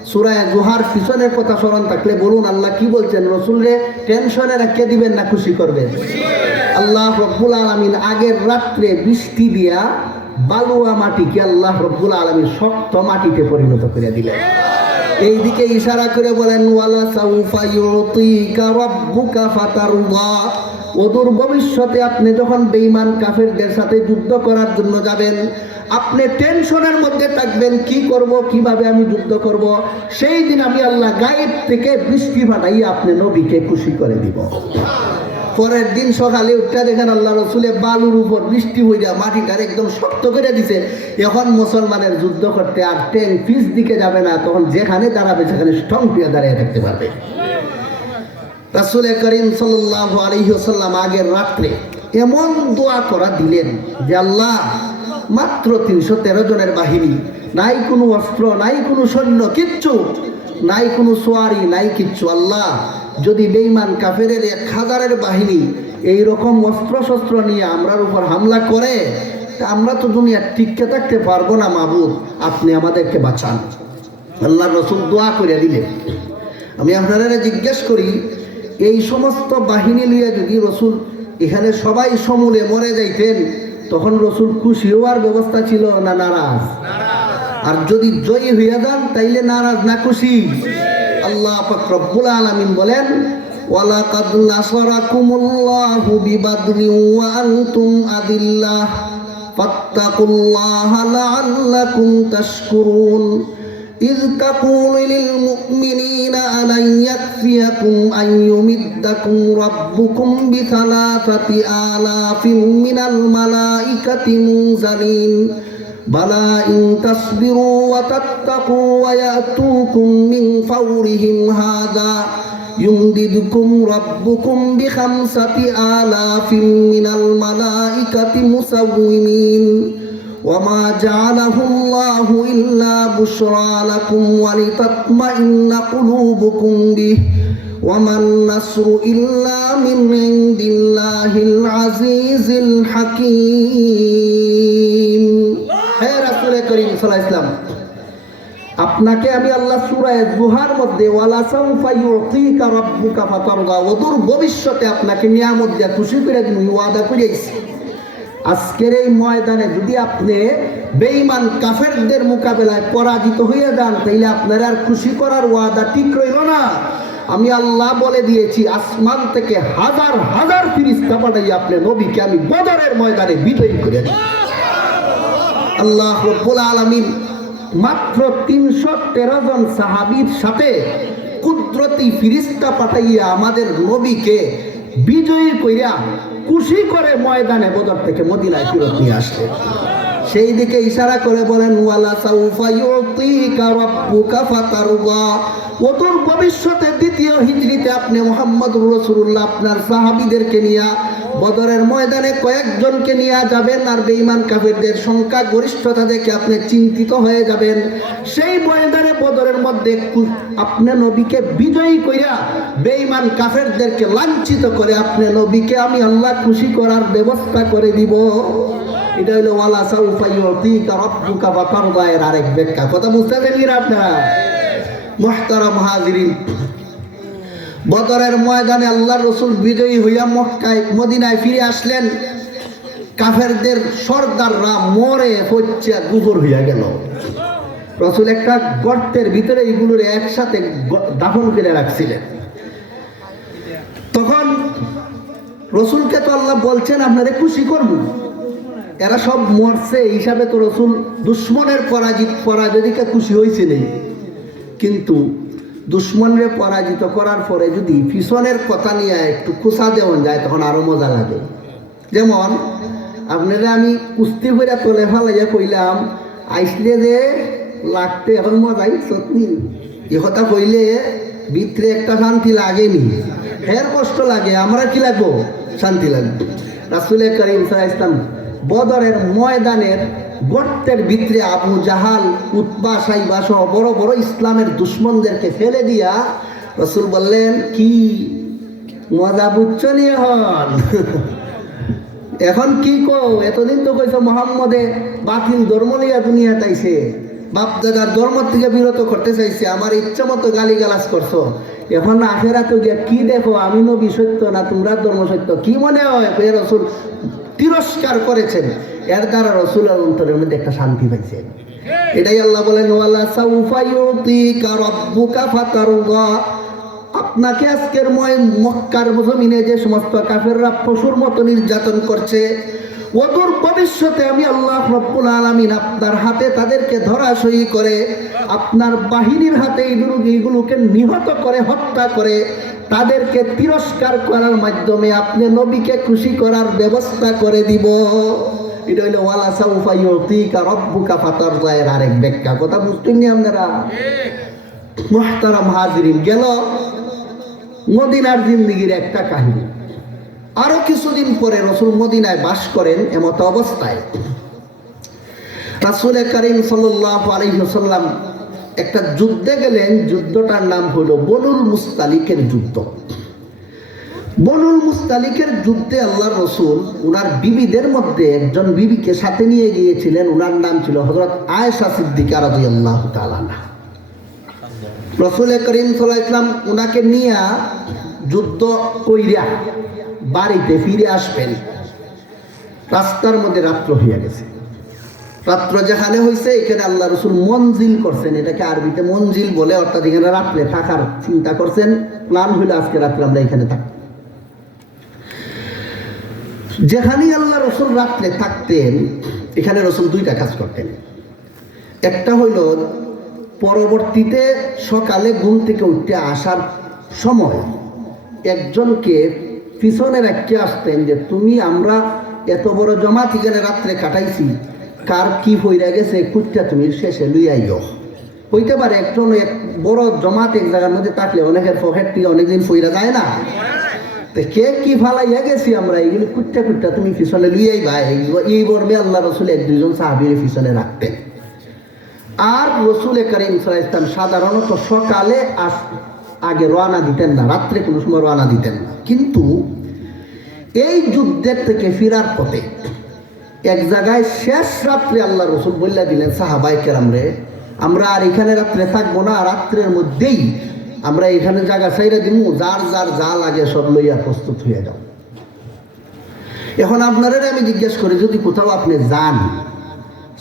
সূরা জুহার পিছনের কথা স্মরণ থাকলে বলুন আল্লাহ কি বলছেন, রসুলরে টেনশনে রাখিয়ে দিবেন না খুশি করবেন? আল্লাহ রব্বুল আলামিন আগের রাত্রে বৃষ্টি দিয়া বালুয়া মাটিকে আল্লাহ রব্বুল আলামিন শক্ত মাটিতে পরিণত করে দিলেন। এই দিকে ইশারা করে বলেন ওয়ালা সাউফা ইউতিকা রাব্বুকা ফাতারদা, অদূর ভবিষ্যতে আপনি যখন বেঈমান কাফেরদের সাথে যুদ্ধ করার জন্য যাবেন, আপনি টেনশনের মধ্যে থাকবেন, কি করব, কিভাবে আমি যুদ্ধ করব। সেই দিন আমি আল্লাহ গায়েব থেকে বৃষ্টি পাঠাইয়া আপনি নবীকে খুশি করে দিব। পরের দিন সকালে উঠে দেখেন আল্লাহ রসুলে বালুর উপর বৃষ্টি হইয়া মাটিটার একদম শক্ত করে দিছে। এখন মুসলমানের যুদ্ধ করতে আর ট্যাঙ্ক পিছ দিকে যাবে না, তখন যেখানে দাঁড়াবে সেখানে স্ট্রং হইয়া দাঁড়িয়ে থাকতে পারবে। রাসূল করিম সাল্লাল্লাহু আলাইহি ওয়াসাল্লাম আগের রাত্রে এমন দোয়া করা দিলেন যে আল্লাহ, মাত্র 313 জনের বাহিনী, নাই কোনো অস্ত্র, নাই কোনো সৈন্য, কিচ্ছু নাই, কোনো সোয়ারি নাই, কিচ্ছু। আল্লাহ, যদি বেঈমান কাফেরের 1000-এর বাহিনী এইরকম অস্ত্র শস্ত্র নিয়ে আমরার উপর হামলা করে, তা আমরা তো দুনিয়া টিকে থাকতে পারবো না, মাবুদ আপনি আমাদেরকে বাঁচান। আল্লাহ রসুল দোয়া করে দিলেন। আমি আপনারা জিজ্ঞেস করি, এই সমস্ত বাহিনী নিয়ে যদি রসুল এখানে সবাই সমূলে মরে যাইতেন, তখন রসুল খুশি হওয়ার ব্যবস্থা ছিল না নারাজ? আর যদি জয়ী হইয়া যান তাইলে নারাজ না খুশি? আল্লাহ পাক রব্বুল আলামিন বলেন ওয়ালাকাদ নাসারাকুমুল্লাহু বিবাদরিন ওয়া আনতুম আদিল্লাহ ফাত্তাকুল্লাহা লাআল্লাকুম তাশকুরুন إذ تقول للمؤمنين ألن يكفيكم أن يمدكم ربكم ب3 آلاف من الملائكة منزلين بلى إن تصبروا وتتقوا ويأتوكم من فورهم هذا يمددكم ربكم ب5 آلاف من الملائكة مسومين وما جعله الله إلا بشرى لكم ولتطمئن قلوبكم به وما النصر إلا من عند الله العزيز الحكيم। হে রাসূল করিম সাল্লাল্লাহু আলাইহি ওয়াসাল্লাম, আপনাকে আমি আল্লাহ সূরা জুহার মধ্যে ওয়ালা সাউফা ইউতিকা রাব্বুকা ফাতারদা, অদূর ভবিষ্যতে আপনাকে নিয়ামত দিয়া খুশি করে দিব ওয়াদা করেছি। আজকের এই ময়দানে যদি আপনি বেঈমান কাফেরদের মোকাবেলায় পরাজিত হয়ে যান, তাইলে আপনার আর খুশি করার ওয়াদা ঠিক রইল না। আমি আল্লাহ বলে দিয়েছি, আসমান থেকে হাজার হাজার ফেরেশতা পাঠাই আপনি নবীকে আমি বদরের ময়দানে বিজয়ী করে দিই। আল্লাহ রাব্বুল আলামিন মাত্র 313 জন সাহাবীর সাথে কুদরতি ফেরেশতা পাঠাইয়া আমাদের নবীকে বিজয়ী কইরা খুশি করে ময়দানে বদর থেকে মদিনায় ফিরত নিয়ে আসলেন। সেই দিকে ইশারা করে বলেন ওয়ালা সাউফা ইউতিকা রাব্বুকা ফাতারদা, অদূর ভবিষ্যতে দ্বিতীয় হিজরিতে আপনি মুহাম্মদুর রাসূলুল্লাহ আপনার সাহাবীদেরকে নিয়ে বদরের ময়দানে কয়েকজনকে নিয়ে যাবেন, আর বেঈমান কাফেরদের সংখ্যা গরিষ্ঠতা দেখে আপনি চিন্তিত হয়ে যাবেন। সেই ময়দানে বদরের মধ্যে আপনি নবীকে বিজয়ী কইরা বেঈমান কাফেরদেরকে লাঞ্ছিত করে আপনি নবীকে আমি আল্লাহ খুশি করার ব্যবস্থা করে দিব। এটা হলো ওয়ালা সাউফা ইউতিকা রাব্বুকা ফাতারদা এর আরেক ব্যাখ্যা। কথা বুঝতে পেরেছেন আপনারা? মুহতারাম হাজিরিন, বদরের ময়দানে আল্লাহর রাসূল বিজয়ী হইয়া মদিনায় ফিরে আসলেন। কাফেরদের সর্দাররা মরে হচ্ছে গুজর হইয়া গেল। রাসূল একটা গর্তের ভিতরে এগুলোর একসাথে দাফন করে রাখছিলেন। তখন রাসূলকে তো আল্লাহ বলছেন আপনারে খুশি করব, এরা সব মরছে হিসাবে তো রাসূল দুশ্মনের পরাজয়কে খুশি হয়েছে নেই। কিন্তু দুশ্মনরে পরাজিত করার পরে যদি পিছনের কথা নিয়ে একটু খোঁচা দেওয়া যায় তখন আরো মজা লাগে। যেমন আপনারা আমি কুস্তি করে তোলে ফেলাইয়া কইলাম আইসলে যে লাগতে এখন মজাই সত্যি এ কথা কইলে ভিতরে একটা শান্তি লাগেনি, ফের কষ্ট লাগে, আমরা কি লাগবো? শান্তি লাগবে। রাসূল করিম সাল্লাল্লাহু আলাইহি ওয়াসাল্লাম বদরের ময়দানের গর্তের ভিতরে আবু জাহাল, উতবা, সাইবা সহ বড় বড় ইসলামের দুশ্মনদেরকে ফেলে দিয়া রাসূল বললেন কি মজা বুঝছো নি এখন? এখন কি কো? এতদিন তো কইছো মোহাম্মদে বাতিল ধর্ম লিয়া দুনিয়া তাইছে, বাপদাদার ধর্ম থেকে বিরত করতে চাইছে, আমার ইচ্ছা মতো গালিগালাজ করছো, এখন আখেরাতে গিয়া কি দেখো আমি নবী সত্য না তোমরা ধর্ম সত্য? কি মনে হয়? রাসূল তিরস্কার করেছেন। এর দ্বারা রাসূলের অন্তরের মধ্যে একটা শান্তি পাইছে। এটাই আল্লাহ বলেন ওয়ালা সাউফা ইউতিকা রাব্বুকা ফাতারদা। আপনাকে আজকের মক্কার জমিনে যে সমস্ত কাফেররা পশুর মতো নির্যাতন করছে, অদূর ভবিষ্যতে আমি আল্লাহ রব্বুল আলামিন আপনার হাতে তাদেরকে ধরাশয়ী করে আপনার বাহিনীর হাতে এইগুলোকে নিহত করে হত্যা করে তাদেরকে তিরস্কার করার মাধ্যমে আপনি নবীকে খুশি করার ব্যবস্থা করে দিব। এটা হইলো ওয়ালা সাউফা ইউতিকা রাব্বুকা ফাতারদা এর আরেক ব্যাখ্যা। কথা বুঝতেন নি আপনারা? মুহতারাম হাজিরিন, গেল মদিনার জিন্দেগির একটা কাহিনী। আরো কিছুদিন পরে রাসূল মদিনায় বাস করেন। এমত অবস্থায় রাসূল করিম সাল্লাল্লাহু আলাইহি ওয়াসাল্লাম একটা যুদ্ধে গেলেন। যুদ্ধটার নাম হলো বনুল মুস্তালিকের যুদ্ধ। বনুল মুস্তালিকের যুদ্ধে আল্লাহর রাসূল উনার বিবিদের মধ্যে একজন বিবিকে সাথে নিয়ে গিয়েছিলেন। উনার নাম ছিল হযরত আয়েশা সিদ্দিকা রাদিয়াল্লাহু তাআলা আনহা। রাসূল করিম সাল্লাল্লাহু আলাইহি ওয়াসাল্লাম উনাকে নিয়ে যুদ্ধ কইরা বাড়িতে ফিরে আসবেন। রাস্তার মধ্যে রাত্র হইয়া গেছে। রাত্র যেখানে হয়েছে এখানে আল্লাহ রাসূল মঞ্জিল করছেন। এটাকে আরবিতে মঞ্জিল বলে, অর্থাৎ এখানে রাত্রে থাকার চিন্তা করছেন। প্ল্যান হইলো আজকে রাত্রে আমরা এখানে থাকব। যেখানেই আল্লাহ রাসূল রাত্রে থাকতেন এখানে রাসূল দুইটা কাজ করতেন। একটা হইল পরবর্তীতে সকালে ঘুম থেকে উঠতে আসার সময় একজনকে পিছনে রাখতে আসতেন যে তুমি আমরা এত বড় জমাত এখানে রাত্রে কাটাইছি, কার কি হইয়া গেছে খুঁজটা তুমি শেষে লইয়াইও। হইতে পারে একজন এক বড় জমাত এক জায়গার মধ্যে থাকলে অনেকের পকেট থেকে অনেকদিন ফইরা যায় না, তো কে কি ফালাইয়া গেছি আমরা এইগুলি খুঁজটা তুমি পিছনে লইয়াইবা। এই বর্মে আল্লাহ রাসূল এক দুইজন সাহাবীর পিছনে রাখতেন। আর রাসূল করিম সাল্লাল্লাহু আলাইহি ওয়াসাল্লাম সাধারণত সকালে আগে রওনা দিতেন না, রাত্রে কোনো সময় রওনা দিতেন না। কিন্তু এই যুদ্ধের থেকে ফেরার পথে এক জায়গায় শেষ রাত্রে আল্লাহ রাসূল বলে দিলেন সাহাবায়ে কেরামরে, আমরা আর এখানে রাত্রে থাকবো না, রাত্রের মধ্যেই আমরা এখানে জায়গা ছাইরা দিমু, যার যার যা লাগে সব লইয়া প্রস্তুত হয়ে যাও। এখন আপনারা আমি জিজ্ঞেস করি, যদি কোথাও আপনি যান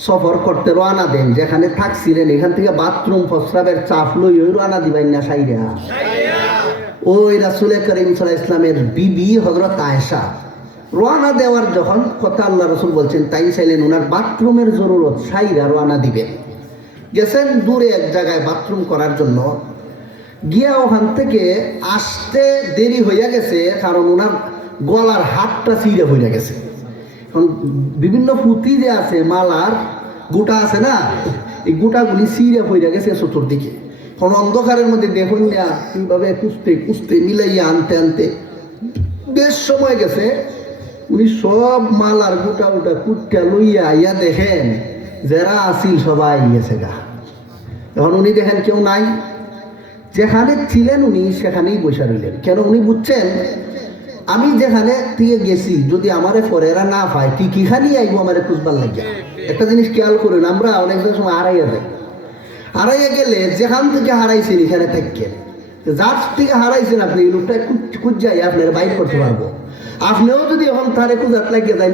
সফর করতে রওনা দেন, যেখানে থাকছিলেন এখান থেকে বাথরুম প্রস্রাবের চাপ লই ওই রওনা দিবেন না সাইরা? ওই রাসূল করিম সাল্লাল্লাহু আলাইহি ওয়াসাল্লামের বিবি হযরত আয়েশা রওনা দেওয়ার যখন কথা আল্লাহ রাসূল বলছেন, তাই চাইলেন ওনার বাথরুমের জরুরত সাইরা রওনা দিবেন। গেছেন দূরে এক জায়গায় বাথরুম করার জন্য, গিয়া ওখান থেকে আসতে দেরি হইয়া গেছে, কারণ ওনার গলার হাতটা ছিঁড়ে হইয়া গেছে। এখন বিভিন্ন পুঁতি যে আছে মালার গোটা আছে না, এই গোটাগুলি ছিঁড়ে হইয়া গেছে চতুর্দিকে। এখন অন্ধকারের মধ্যে দেখুন না কিভাবে কুস্তে মিলাইয়া আনতে বেশ সময় গেছে। উনি সব মাল আর গোটা গোটা কুটটা লইয়া ইয়া দেখেন যারা আসিল সবাই গেছে গা। এখন উনি দেখেন কেউ নাই, যেখানে ছিলেন উনি সেখানেই বসে রইলেন। কেন উনি বুঝছেন আমি যেখানে থেকে গেছি যদি আমারে পরে এরা না পায় কি কিখানি আইবো আমারে খুঁজবার লাগিয়া। একটা জিনিস খেয়াল করুন, আমরা অনেক সময় হারাইয়া যাই, হারাইয়া গেলে যেখান থেকে হারাইছেন এখানে থাকেন, যার থেকে হারাইছেন আপনি এই লোকটা খুঁজাই আপনারা বাইর করতে পারবো। আপনিও যদি এখন তারে খুঁজাত লাগিয়ে যাই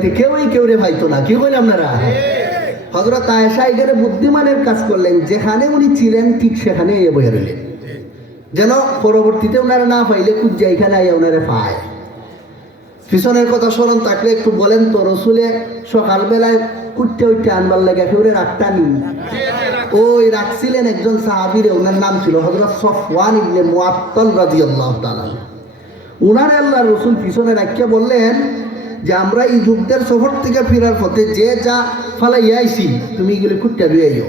কেউ রে ভাইতো না, কি বলেন আপনারা? হযরত আয়েশা এখানে বুদ্ধিমানের কাজ করলেন, যেখানে উনি ছিলেন ঠিক সেখানে বয়ে রইলেন, যেন পরবর্তীতে ওনারা না পাইলে খুঁজা এখানে আইয়া ওনারা পায়। পিছনের কথা স্মরণ থাকলে একটু বলেন তো, রসুলে সকালবেলায় উঠতে আনবার লাগে একেবারে রাখটা নি, ওই রাখছিলেন একজন সাহাবীরে, ওনার নাম ছিল হযরত সফওয়ান ইবনে মুআত্তাল রাদিয়াল্লাহু তাআলা। উনারে আল্লাহ রসুল পিছনে রাখিয়া বললেন যে আমরা এই যুদ্ধের সফর থেকে ফেরার পথে যে যা ফালাইয়া আইছি তুমি এগুলি কুটটা লইয়া যাও।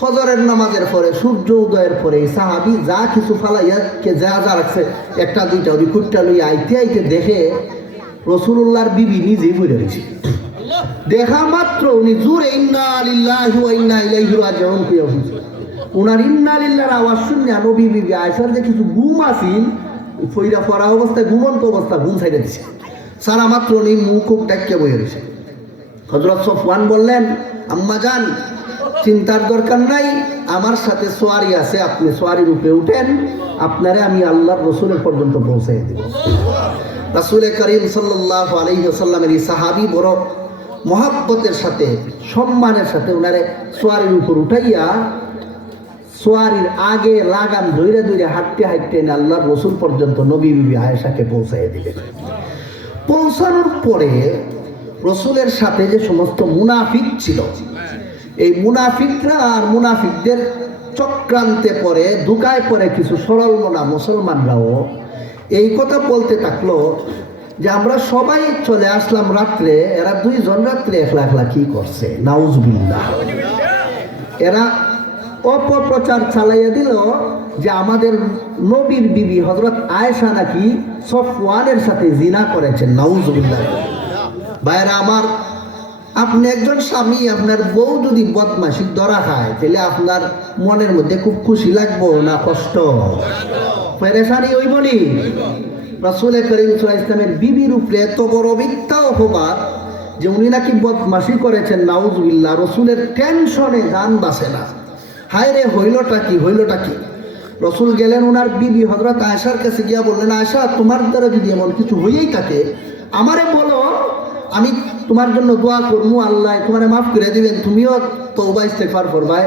ফজরের নামাজের পরে সূর্য উদয়ের পরে সাহাবী যা কিছু ফালাইয়া যা যা রাখছে একটা দুইটা ওই কুটটা লইয়া আইতে আইতে দেখে রাসূলুল্লাহর বিবি নিজেই পড়ে রয়েছে। দেখা মাত্র উনি জোরে ইন্না লিল্লাহি ওয়া ইন্না ইলাইহি রাজিউন কইয়া উঠছে। উনার ইন্না লিল্লাহর আওয়াজ শুনে নবী বিবি আয়েশার যে কিছু ঘুম আসিল ফইরা পড়া অবস্থায় ঘুমন্ত অবস্থা ঘুম ছাইড়া দিছে। সারা মাত্র উনি মুখ খুব ডাকিয়া বইয়া রয়েছে। হযরত সফওয়ান বললেন, আম্মা জান চিন্তার দরকার নাই, আমার সাথে সোয়ারি আছে, আপনি সোয়ারির উপরে উঠেন, আপনারে আমি আল্লাহর রসুলের পর্যন্ত পৌঁছাই দেব। রাসূল করিম সাল্লাল্লাহু আলাইহি ওয়াসাল্লামের এই সাহাবী বড় মহাব্বতের সাথে সম্মানের সাথে ওনারে সোয়ারির উপর উঠাইয়া সোয়ারির আগে লাগাম ধইরে ধইরে হাঁটতে হাঁটতে আল্লাহর রসুল পর্যন্ত নবী বিবি আয়েশাকে পৌঁছাই দিলেন। পৌঁছানোর পরে রসুলের সাথে যে সমস্ত মুনাফিক ছিল, এই মুনাফিকরা আর মুনাফিকদের চক্রান্তে পরে ধোঁকায় পরে কিছু সরল মনা মুসলমানরাও এই কথা বলতে থাকলো যে আমরা সবাই চলে আসলাম রাত্রে, এরা দুইজন রাত্রে একলা একলা কি করছে, নাউজুবিল্লাহ। এরা অপপ্রচার চালাইয়া দিল যে আমাদের নবীর বিবি হযরত আয়েশা নাকি সফওয়ানের সাথে জিনা করেছেন, নাউজুবিল্লাহ। ভাইরা আমার, আপনি একজন স্বামী, আপনার বউ যদি বদমাশি ধরা খায় তাহলে আপনার মনের মধ্যে খুব খুশি লাগবো না কষ্ট, পেরেশানি হইবনি? রাসূল করিম সাল্লাল্লাহু আলাইহি ওয়াসাল্লামের বিবির উপরে এত বড় মিথ্যা অপবাদ যে উনি নাকি বদমাশি করেছেন, নাউজুবিল্লাহ। রসুলের টেনশনে জান বাঁচে না। হায় রে, হইলটা কি? রসুল গেলেন ওনার বিবি হযরত আয়েশার কাছে গিয়া বললেন, আয়েশা তোমার দ্বারা যদি এমন কিছু হইয়াই থাকে আমারে বলো, আমি তোমার জন্য দোয়া করবো, আল্লাহ তোমারে মাফ করে দিবেন, তুমিও তওবা ইস্তেগফার করবাই।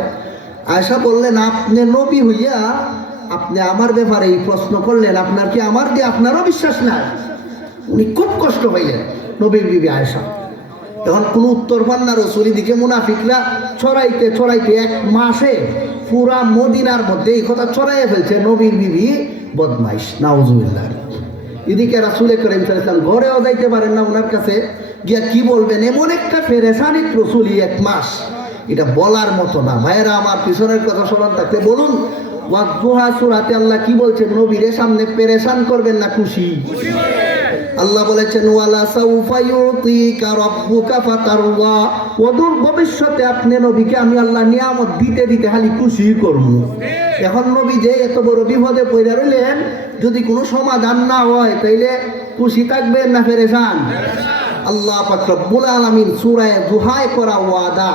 আয়েশা বললেন, আপনি নবী হইয়া আপনি আমার ব্যাপারে এই প্রশ্ন করলেন, আপনার কি আমার দিয়ে আপনারও বিশ্বাস নাই? উনি খুব কষ্ট হইলেন নবীর বিবি আয়েশা। এখন কোনো উত্তর পান না রসুল। দিকে মুনাফিকরা ছড়াইতে এক মাসে পুরা মদিনার মধ্যে এই কথা ছড়াইয়া ফেলছে, নবীর বিবি বদমাইশ, নাউজুবিল্লাহ। এদিকে রাসূল করিম সাল্লাল্লাহু আলাইহি ওয়াসাল্লাম ঘরেও যাইতে পারেন না, ওনার কাছে গিয়া কি বলবেন? এমন একটা পেরেশানিত রসুলই এক মাস, এটা বলার মতো না। ভাইয়েরা আমার, পিছনের কথা স্মরণ থাকলে বলুন, ওয়াদুহা সূরাতে আল্লাহ কি বলছেন? নবীর সামনে পেরেশান করবেন না খুশি? আল্লাহ বলেছেন, ওয়ালা সাউফা ইউতিকা রাব্বুকা ফাতারদা, অদূর ভবিষ্যতে আপনি নবীকে আমি আল্লাহ নিয়ামত দিতে দিতে খালি খুশি করব। এখন নবী যে এত বড় বিপদে পড়ে রইলেন, যদি কোনো সমাধান না হয় তাইলে খুশি থাকবেন না পেরেশান? আল্লাহ পাক রব্বুল আলামিন সূরা দুহায় করা ওয়াদা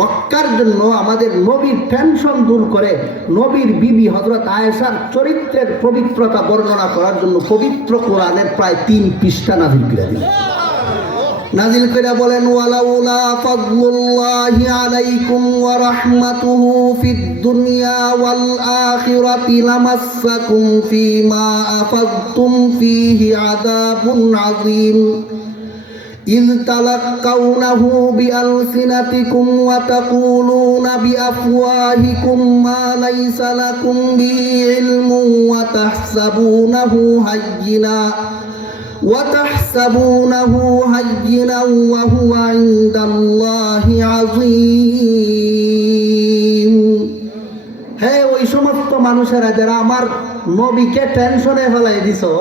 রক্ষার জন্য আমাদের নবীর টেনশন দূর করে নবীর বিবি হযরত আয়েশার চরিত্রের পবিত্রতা বর্ণনা করার জন্য পবিত্র কোরআনের প্রায় 3 পৃষ্ঠা নাযিল করে বলেন, ওয়ালাউলা ফাদলুল্লাহি আলাইকুম ওয়া রাহমাতুহু ফিদ দুনিয়া ওয়াল আখিরাতি লামাসসাকুম ফীমা আফাদতুম ফীহি আযাবুন আযীম إذ تلقونه بألسنتكم وتقولون بأفواهكم ما ليس لكم به علم وتحسبونه هينا وهو عند الله عظيم। হে ওই সমস্ত মানুষেরা যারা আমার নবীকে টেনশনে ফেলাই দিছো,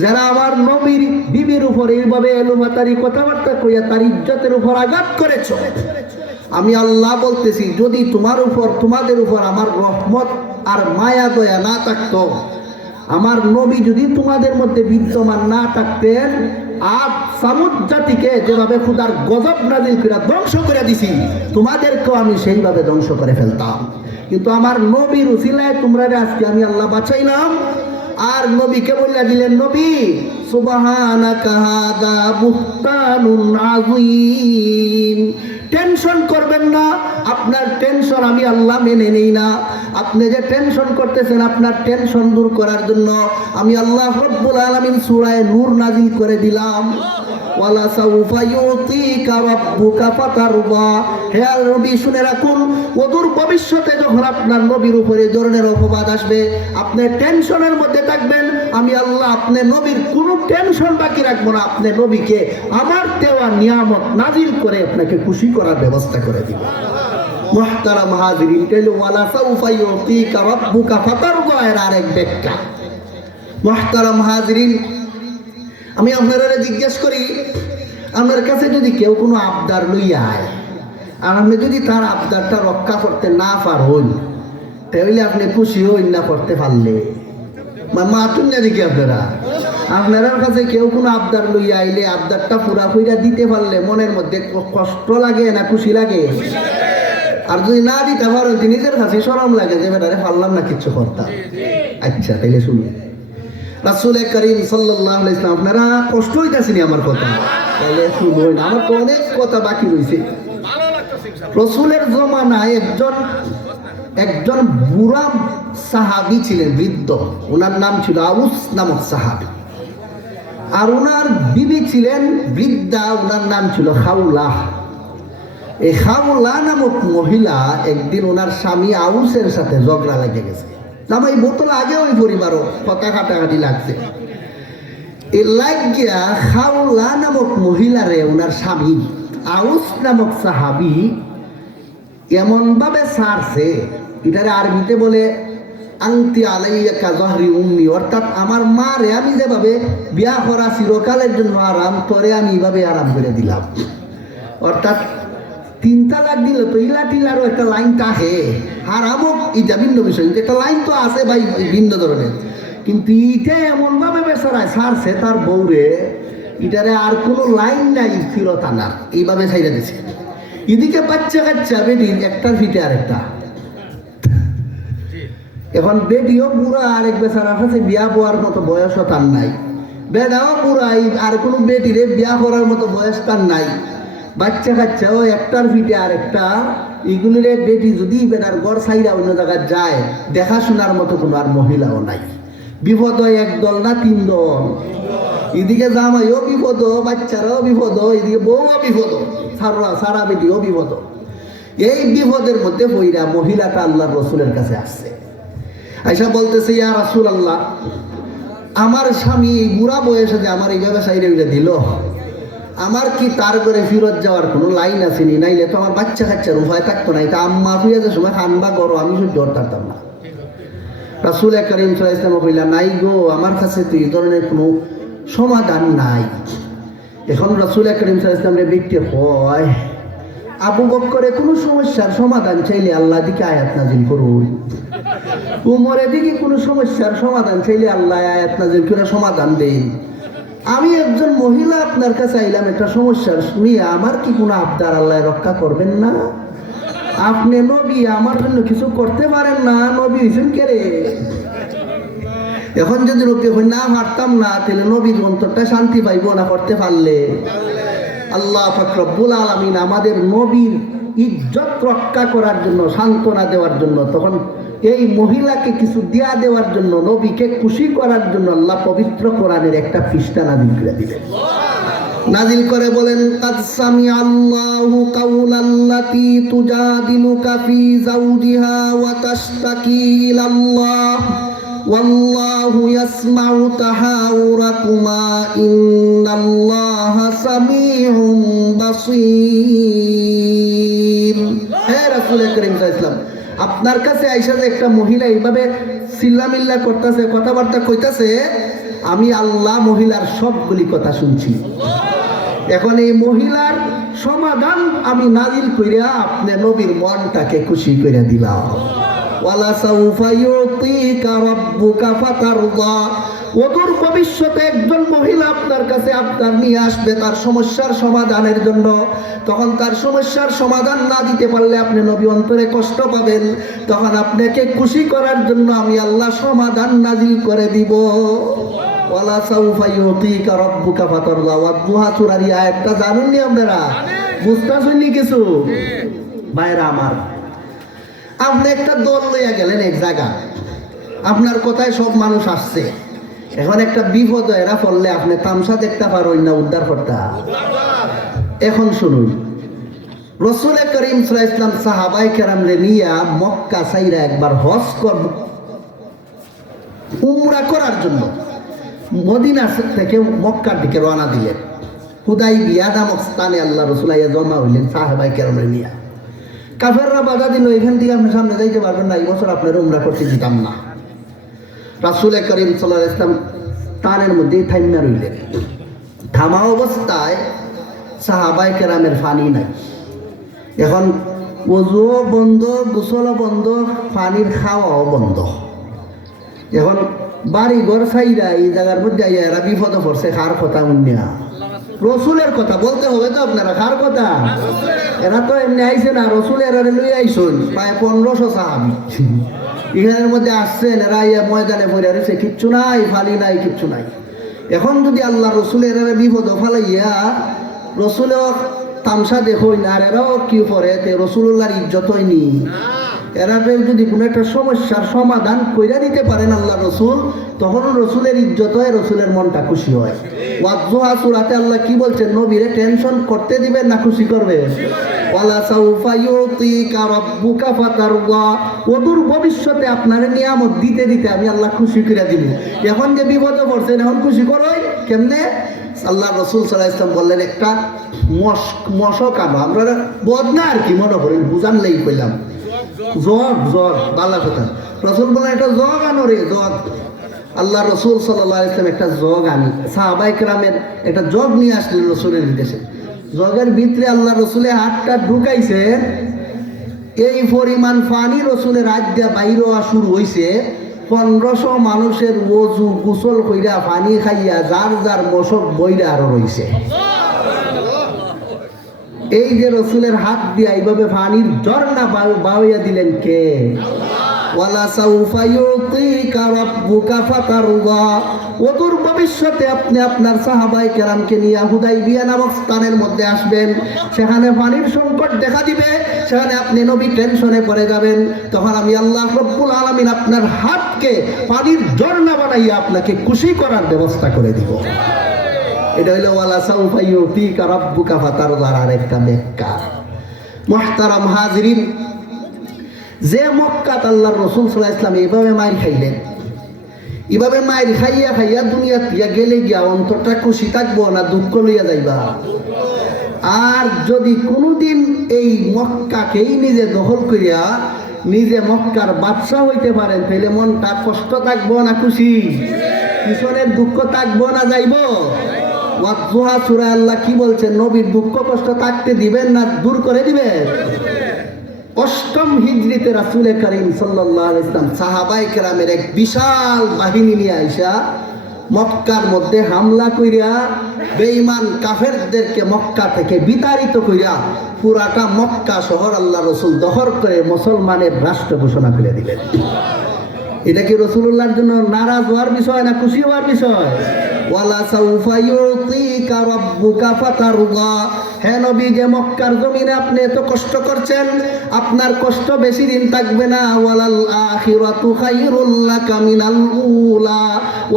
যারা আমার নবীর বিবির উপর এইভাবে এলোমাতারি কথাবার্তা কইয়া তার ইজ্জতের উপর আঘাত করেছ, আমি আল্লাহ বলতেছি যদি তোমাদের উপর আমার রহমত আর মায়া দয়া না থাকতো, আমার নবী যদি তোমাদের মধ্যে বিদ্যমান না থাকতেন, আদ সামুদ জাতিকে যেভাবে খুদার গজব নাজিল করে ধ্বংস করে দিছি, তোমাদেরকেও আমি সেইভাবে ধ্বংস করে ফেলতাম। কিন্তু আমার নবীর উসিলায় তোমরা আজকে আমি আল্লাহ বাঁচাইলাম। আর নবীকে বলে দিলেন, নবী সুবহানাকা হাদা বুহতানুন আযীম, টেনশন করবেন না, আপনার টেনশন আমি আল্লাহ মেনে নেই না। আপনি যে টেনশন করতেছেন, আপনার টেনশন দূর করার জন্য আমি আল্লাহ রব্বুল আলামিন সূরা নূর নাযিল করে দিলাম। ওয়ালা সাউফা ইউতিকা রাব্বুকা ফাতারদা, হে নবী শুনে রাখুন, অদূর ভবিষ্যতে যখন আপনার নবীর উপরে ধরনের অপবাদ আসবে, আপনি টেনশনের মধ্যে থাকবেন, আমি আল্লাহ আপনার নবীর কোনো টেনশন বাকি রাখবো না, আপনার নবীকে আমার দেওয়া নিয়ামত নাজিল করে আপনাকে খুশি করার ব্যবস্থা করে দিব। মুহতারাম হাজিরিন, ওয়ালা সাউফা ইউতিকা রাব্বুকা ফাতারদা এর আরেক ব্যাখ্যা। মুহতারাম হাজিরিন, আমি আপনারা জিজ্ঞেস করি, আপনার কাছে যদি কেউ কোনো আবদার লইয়া আয় আর আপনি যদি তার আবদারটা রক্ষা করতে না পারেন, তাহলে আপনি খুশি হইন না করতে পারলে? মাতুন না দেখি আপনার কাছে কেউ কোনো আবদার লইয়া আইলে আবদারটা পুরা কইরা দিতে পারলে মনের মধ্যে কষ্ট লাগে না খুশি লাগে? আর যদি না দিতে পারেন নিজের কাছে শরম লাগে যে বেটারে পারলাম না কিচ্ছু করতাম। আচ্ছা তাইলে শুনুন, রাসূল করিম সাল্লাল্লাহু আলাইহি ওয়াসাল্লাম, আপনারা কষ্ট হইতাছেনি আমার কথা? তাহলে শুনুন, আমার তো অনেক কথা বাকি রয়েছে। রাসূলের জমানায় একজন বুড়া সাহাবী ছিলেন, বৃদ্ধ, ওনার নাম ছিল আউস নামক সাহাবী। আর ওনার বিবি ছিলেন বৃদ্ধা, ওনার নাম ছিল খাউলা। এই খাউলা নামক মহিলা একদিন ওনার স্বামী আউসের সাথে ঝগড়া লেগে গেছে। এই বোতল আগে ওই পরিবারও কথা কাটাকাটি লাগছে। এই লাগিয়া খাউলা নামক মহিলারে ওনার স্বামী আউস নামক সাহাবী এমন ভাবে ছাড়ছে, এটারে আরবিতে বলে আংতি আলাইয়া কাজহরি উম্মি, অর্থাৎ আমার মারে আমি যেভাবে বিয়া করা চিরকালের জন্য আরাম, তোরে আমি এইভাবে আরাম করে দিলাম। অর্থাৎ 3 তালাক দিলে তো ইলা টিলারও একটা লাইন থাকে, হারামক এটা ভিন্ন বিষয়, একটা লাইন তো আছে ভাই ভিন্ন ধরনের, কিন্তু ইটা এমন ভাবে বেচারায় ছাড়ছে তার বউরে, এটারে আর কোনো লাইন নাই স্থিরতা না, এইভাবে ছাইড়া দিছে। এদিকে বাচ্চা কাচ্চা বেটি একটার ফিটে আরেকটা। এখন বেটিও বুড়া, আরেক বেচারার কাছে বিয়া বওয়ার মতো বয়সও তার নাই, বেটাও বুড়াই, আর কোনো বেটিরে বিয়া করার মতো বয়স তার নাই। বাচ্চা কাচ্চাও একটার ফিটে আরেকটা। এগুলিরে বেটি যদি বেটার ঘর ছাইরা অন্য জায়গায় যায়, দেখাশোনার মতো কোনো আর মহিলাও নাই। বিপদ হয় একদল না 3 দল, এদিকে জামাইও বিপদ, বাচ্চারাও বিপদ, এদিকে বউও বিপদ, সারা বেটিও বিপদ। এই বিপদের মধ্যে বইরা মহিলাটা আল্লাহর রাসূলের কাছে আসছে, আইসা বলতেছে, ইয়া রাসূলুল্লাহ, আমার স্বামী এই বুড়া বয়সে যে আমার এইভাবে সাইরে দিল, আমার কি তার ঘরে ফিরত যাওয়ার কোনো লাইন আসেনি? নাইলে তো আমার বাচ্চা কাচ্চার উপায় থাকতো না, এটা আম্মা ফিরে যে সময় খানবা করো, আমি সহ্য করতাম না। রাসূল করিম সাল্লাল্লাহু আলাইহি ওয়াসাল্লাম কইলা, নাই গো, আমার কাছে তো এই ধরনের কোনো সমাধান নাই। এখন রাসূল করিম সাল্লাল্লাহু আলাইহি ওয়াসাল্লামের ব্যক্তি হয়, আবু বকরে কোনো সমস্যার সমাধান চাইলে আল্লাহ দিকে আয়াত নাজিল করুন, উমরের দিকে কোনো সমস্যার সমাধান চাইলে আল্লাহ আয়াত নাজিল করে সমাধান দেন। আমি একজন মহিলা আপনার কাছে আইলাম একটা সমস্যার নিয়ে, আমার কি কোনো আবদার আল্লাহ রক্ষা করবেন না? আপনি নবী, আমার জন্য কিছু করতে পারেন না? নবী হইছেন কে রে? এখন যদি নবী হই না পারতাম না, তাহলে নবীর অন্তরটা শান্তি পাইব না করতে পারলে? আল্লাহ পাক রব্বুল আলামিন আমাদের নবীর ইজ্জত রক্ষা করার জন্য, সান্ত্বনা দেওয়ার জন্য, তখন এই মহিলাকে কিছু দিয়া দেওয়ার জন্য, নবীকে খুশি করার জন্য আল্লাহ পবিত্র কোরআনের একটা পৃষ্ঠা নাজিল করে দিলেন। নাজিল করে বলেন, কাদ সামিআল্লাহু কাউলাল্লাতী তুজাদিলুকা ফী যাওজিহা ওয়া তাশতাকী ইলাল্লাহ ওয়াল্লাহু ইয়াসমাউ তাহাউরাকুমা ইন্নাল্লাহা সামিউম বাসীর। হে রাসূল করিম সাল্লাল্লাহু আলাইহি ওয়াসাল্লাম, আপনার কাছে আইসা যে একটা মহিলা এইভাবে চিল্লামিল্লা করতেছে, কথাবার্তা কইতাছে, আমি আল্লাহ মহিলার সবগুলি কথা শুনছি। এখন এই মহিলার সমাধান আমি নাজিল কইরা আপনি নবীর মনটাকে খুশি কইরা দিলাম। ওয়ালা সাউফা ইউতিকা রাব্বুকা ফাতারদা। অদূর ভবিষ্যতে একজন মহিলা আপনার কাছে আপনার নিয়ে আসবে তার সমস্যার সমাধানের জন্য। তখন তার সমস্যার সমাধান না দিতে পারলে আপনি নবী অন্তরে কষ্ট পাবেন। তখন আপনাকে খুশি করার জন্য আমি আল্লাহ সমাধান নাজিল করে দিব। ওয়ালা সাউফা ইউতিকা রাব্বুকা ফাতারদা। ওয়াদ-দুহা সূরার এই আয়াতটা জানেন নি আপনারা? বুঝতাছেন নি কিছু? ভাইরা আমার, আপনি একটা দল লইয়া গেলেন এক জায়গা, আপনার কথায় সব মানুষ আসছে। এখন একটা বিপদ এরা পড়লে আপনি তামসা দেখতে পারেন না উদ্ধার করতে। এখন শুনুন, রাসূল করিম সাল্লাল্লাহু আলাইহি ওয়াসাল্লাম সাহাবায়ে কেরামরে নিয়া মক্কা সাইরা একবার হজ উমরা করার জন্য মদিনা থেকে মক্কার দিকে রওনা দিলেন। হুদাইবিয়া নামক স্থানে আল্লাহ রাসূল আইয়া জমা হইলেন সাহাবায়ে কেরামরে নিয়া। কাফেররা বাধা দিল, এখান থেকে আপনি সামনে যাইতে পারবেন না, এই বছর আপনার উমরা করতে দিতাম না। রাসূল করিম সাল্লাল্লাহু আলাইহি ওয়াসাল্লাম তানের মধ্যে থাইমা রইলেন। থামা অবস্থায় সাহাবায়ে কেরামের পানি নাই। এখন ওযুও বন্ধ, গোসলও বন্ধ, পানির খাওয়াও বন্ধ। এখন বাড়ি ঘর ছাইরা এই জায়গার মধ্যে আইয়া এরা বিপদে পড়ছে। কার কথা মনে না? রসুলের কথা বলতে হবে তো আপনারা। কার কথা? এরা তো এমনি আইছে না, রসুল এরা লই আইসুন প্রায় 1500 সাহাবী এখানের মধ্যে আসছেন। এরা ইয়া ময়দানে পড়ে রয়েছে, কিচ্ছু নাই, ফালি নাই, কিচ্ছু নাই। এখন যদি আল্লাহ রসুলের এরা বিপদ ফালাইয়া রসুলেও তামসা দেখই না, আর এরাও কি করে রসুল্লাহর ইজ্জত হয়নি। এরা যদি কোনো একটা সমস্যার সমাধান কইরা দিতে পারেন আল্লাহ রসুল, তখন রসুলের ইজ্জত হয়, রসুলের মনটা খুশি হয়। ওয়াদ-দুহা সূরাতে আল্লাহ কি বলছেন? নবীরে টেনশন করতে দিবেন না খুশি করবেন? ওয়ালা সাউফা ইউতিকা রাব্বুকা ফাতারদা। অদূর ভবিষ্যতে আপনার নিয়ামত দিতে দিতে আমি আল্লাহ খুশি করে দিব। এখন যে বিপদে পড়ছেন এখন খুশি করই কেমনে? আল্লাহ রসুল সাল্লাল্লাহু আলাইহি ওয়াসাল্লাম বললেন একটা মশক আনো। আমরা বদনা আর কি মনে করেন, বুঝানলেই কইলাম জগ জগ বালা কথা। রসুল বলেন একটা জগ আনো রে, জগ। আল্লাহ রসুল সাল্লাল্লাহু আলাইহি ওয়াসাল্লাম একটা জগ আনি সাহাবায়ে কেরামের একটা জগ নিয়ে আসলেন রসুলের নির্দেশে। জগের ভিতরে আল্লাহ রসুলের হাতটা ঢুকাইছে, এই পরিমাণ পানি রসুলের হাত দিয়া বাইর হওয়া শুরু হয়েছে। 1500 মানুষের ওযু গোসল কইরা পানি খাইয়া যার যার মশক বইরা আরো রইছে। এই যে রসুলের হাত দিয়া এইভাবে পানির ঝর্ণা বাউইয়া দিলেন কে? ওয়ালা সাউফা ইউতিকা রাব্বুকা ফাতারদা। অদূর ভবিষ্যতে আপনি আপনার সাহাবায়ে কেরামকে নিয়ে হুদাইবিয়া নামক স্থানের মধ্যে আসবেন। সেখানে পানির সংকট দেখা দিবে, সেখানে আপনি নবী টেনশনে পড়ে যাবেন। তখন আমি আল্লাহ রব্বুল আলামিন আপনার হাতকে পানির ঝর্ণা বানাইয়া আপনাকে খুশি করার ব্যবস্থা করে দিব। এটা হইল ওয়ালা সাউফা ইউতিকা রাব্বুকা ফাতারদার আরেকটা ব্যাখ্যা। মুহতারাম হাজিরিন, যে মক্কাত আল্লাহর রাসূল সাল্লাল্লাহু আলাইহি ওয়াসাল্লাম এইভাবে মাইর খাইলেন, এইভাবে মাইর খাইয়া খাইয়া দুনিয়া থেকে গেলে গিয়া অন্তরটা খুশি থাকবো না দুঃখ লইয়া যাইবা? আর যদি কোনোদিন এই মক্কাকেই নিজে দখল করিয়া নিজে মক্কার বাদশা হইতে পারেন, তাহলে মনটা কষ্ট থাকবো না খুশি? পিছনের দুঃখ থাকবো না যাইব? ওয়াদ-দুহা সূরায় আল্লাহ কি বলছেন? নবীর দুঃখ কষ্ট থাকতে দিবেন না দূর করে দিবেন? 8ম হিজরিতে রাসূল করিম সাল্লাল্লাহু আলাইহি ওয়াসাল্লাম সাহাবায়ে কেরামের এক বিশাল বাহিনী নিয়ে আইসা মক্কার মধ্যে হামলা কইরা বেঈমান কাফেরদেরকে মক্কা থেকে বিতাড়িত কইরা পুরাটা মক্কা শহর আল্লাহ রাসূল দখল করে মুসলমানের রাষ্ট্র ঘোষণা করে দিলেন। এটা কি রাসূলুল্লাহর জন্য নারাজ হওয়ার বিষয় না খুশি হওয়ার বিষয়? ওয়ালা সাউফা ইউতিকা রাব্বুকা ফাতারদা। হে নবী, যে মক্কার জমিনে আপনি এত কষ্ট করছেন, আপনার কষ্ট বেশি দিন থাকবে না। ওয়ালাল আখিরাতু খায়রুল লাকা মিনাল উলা।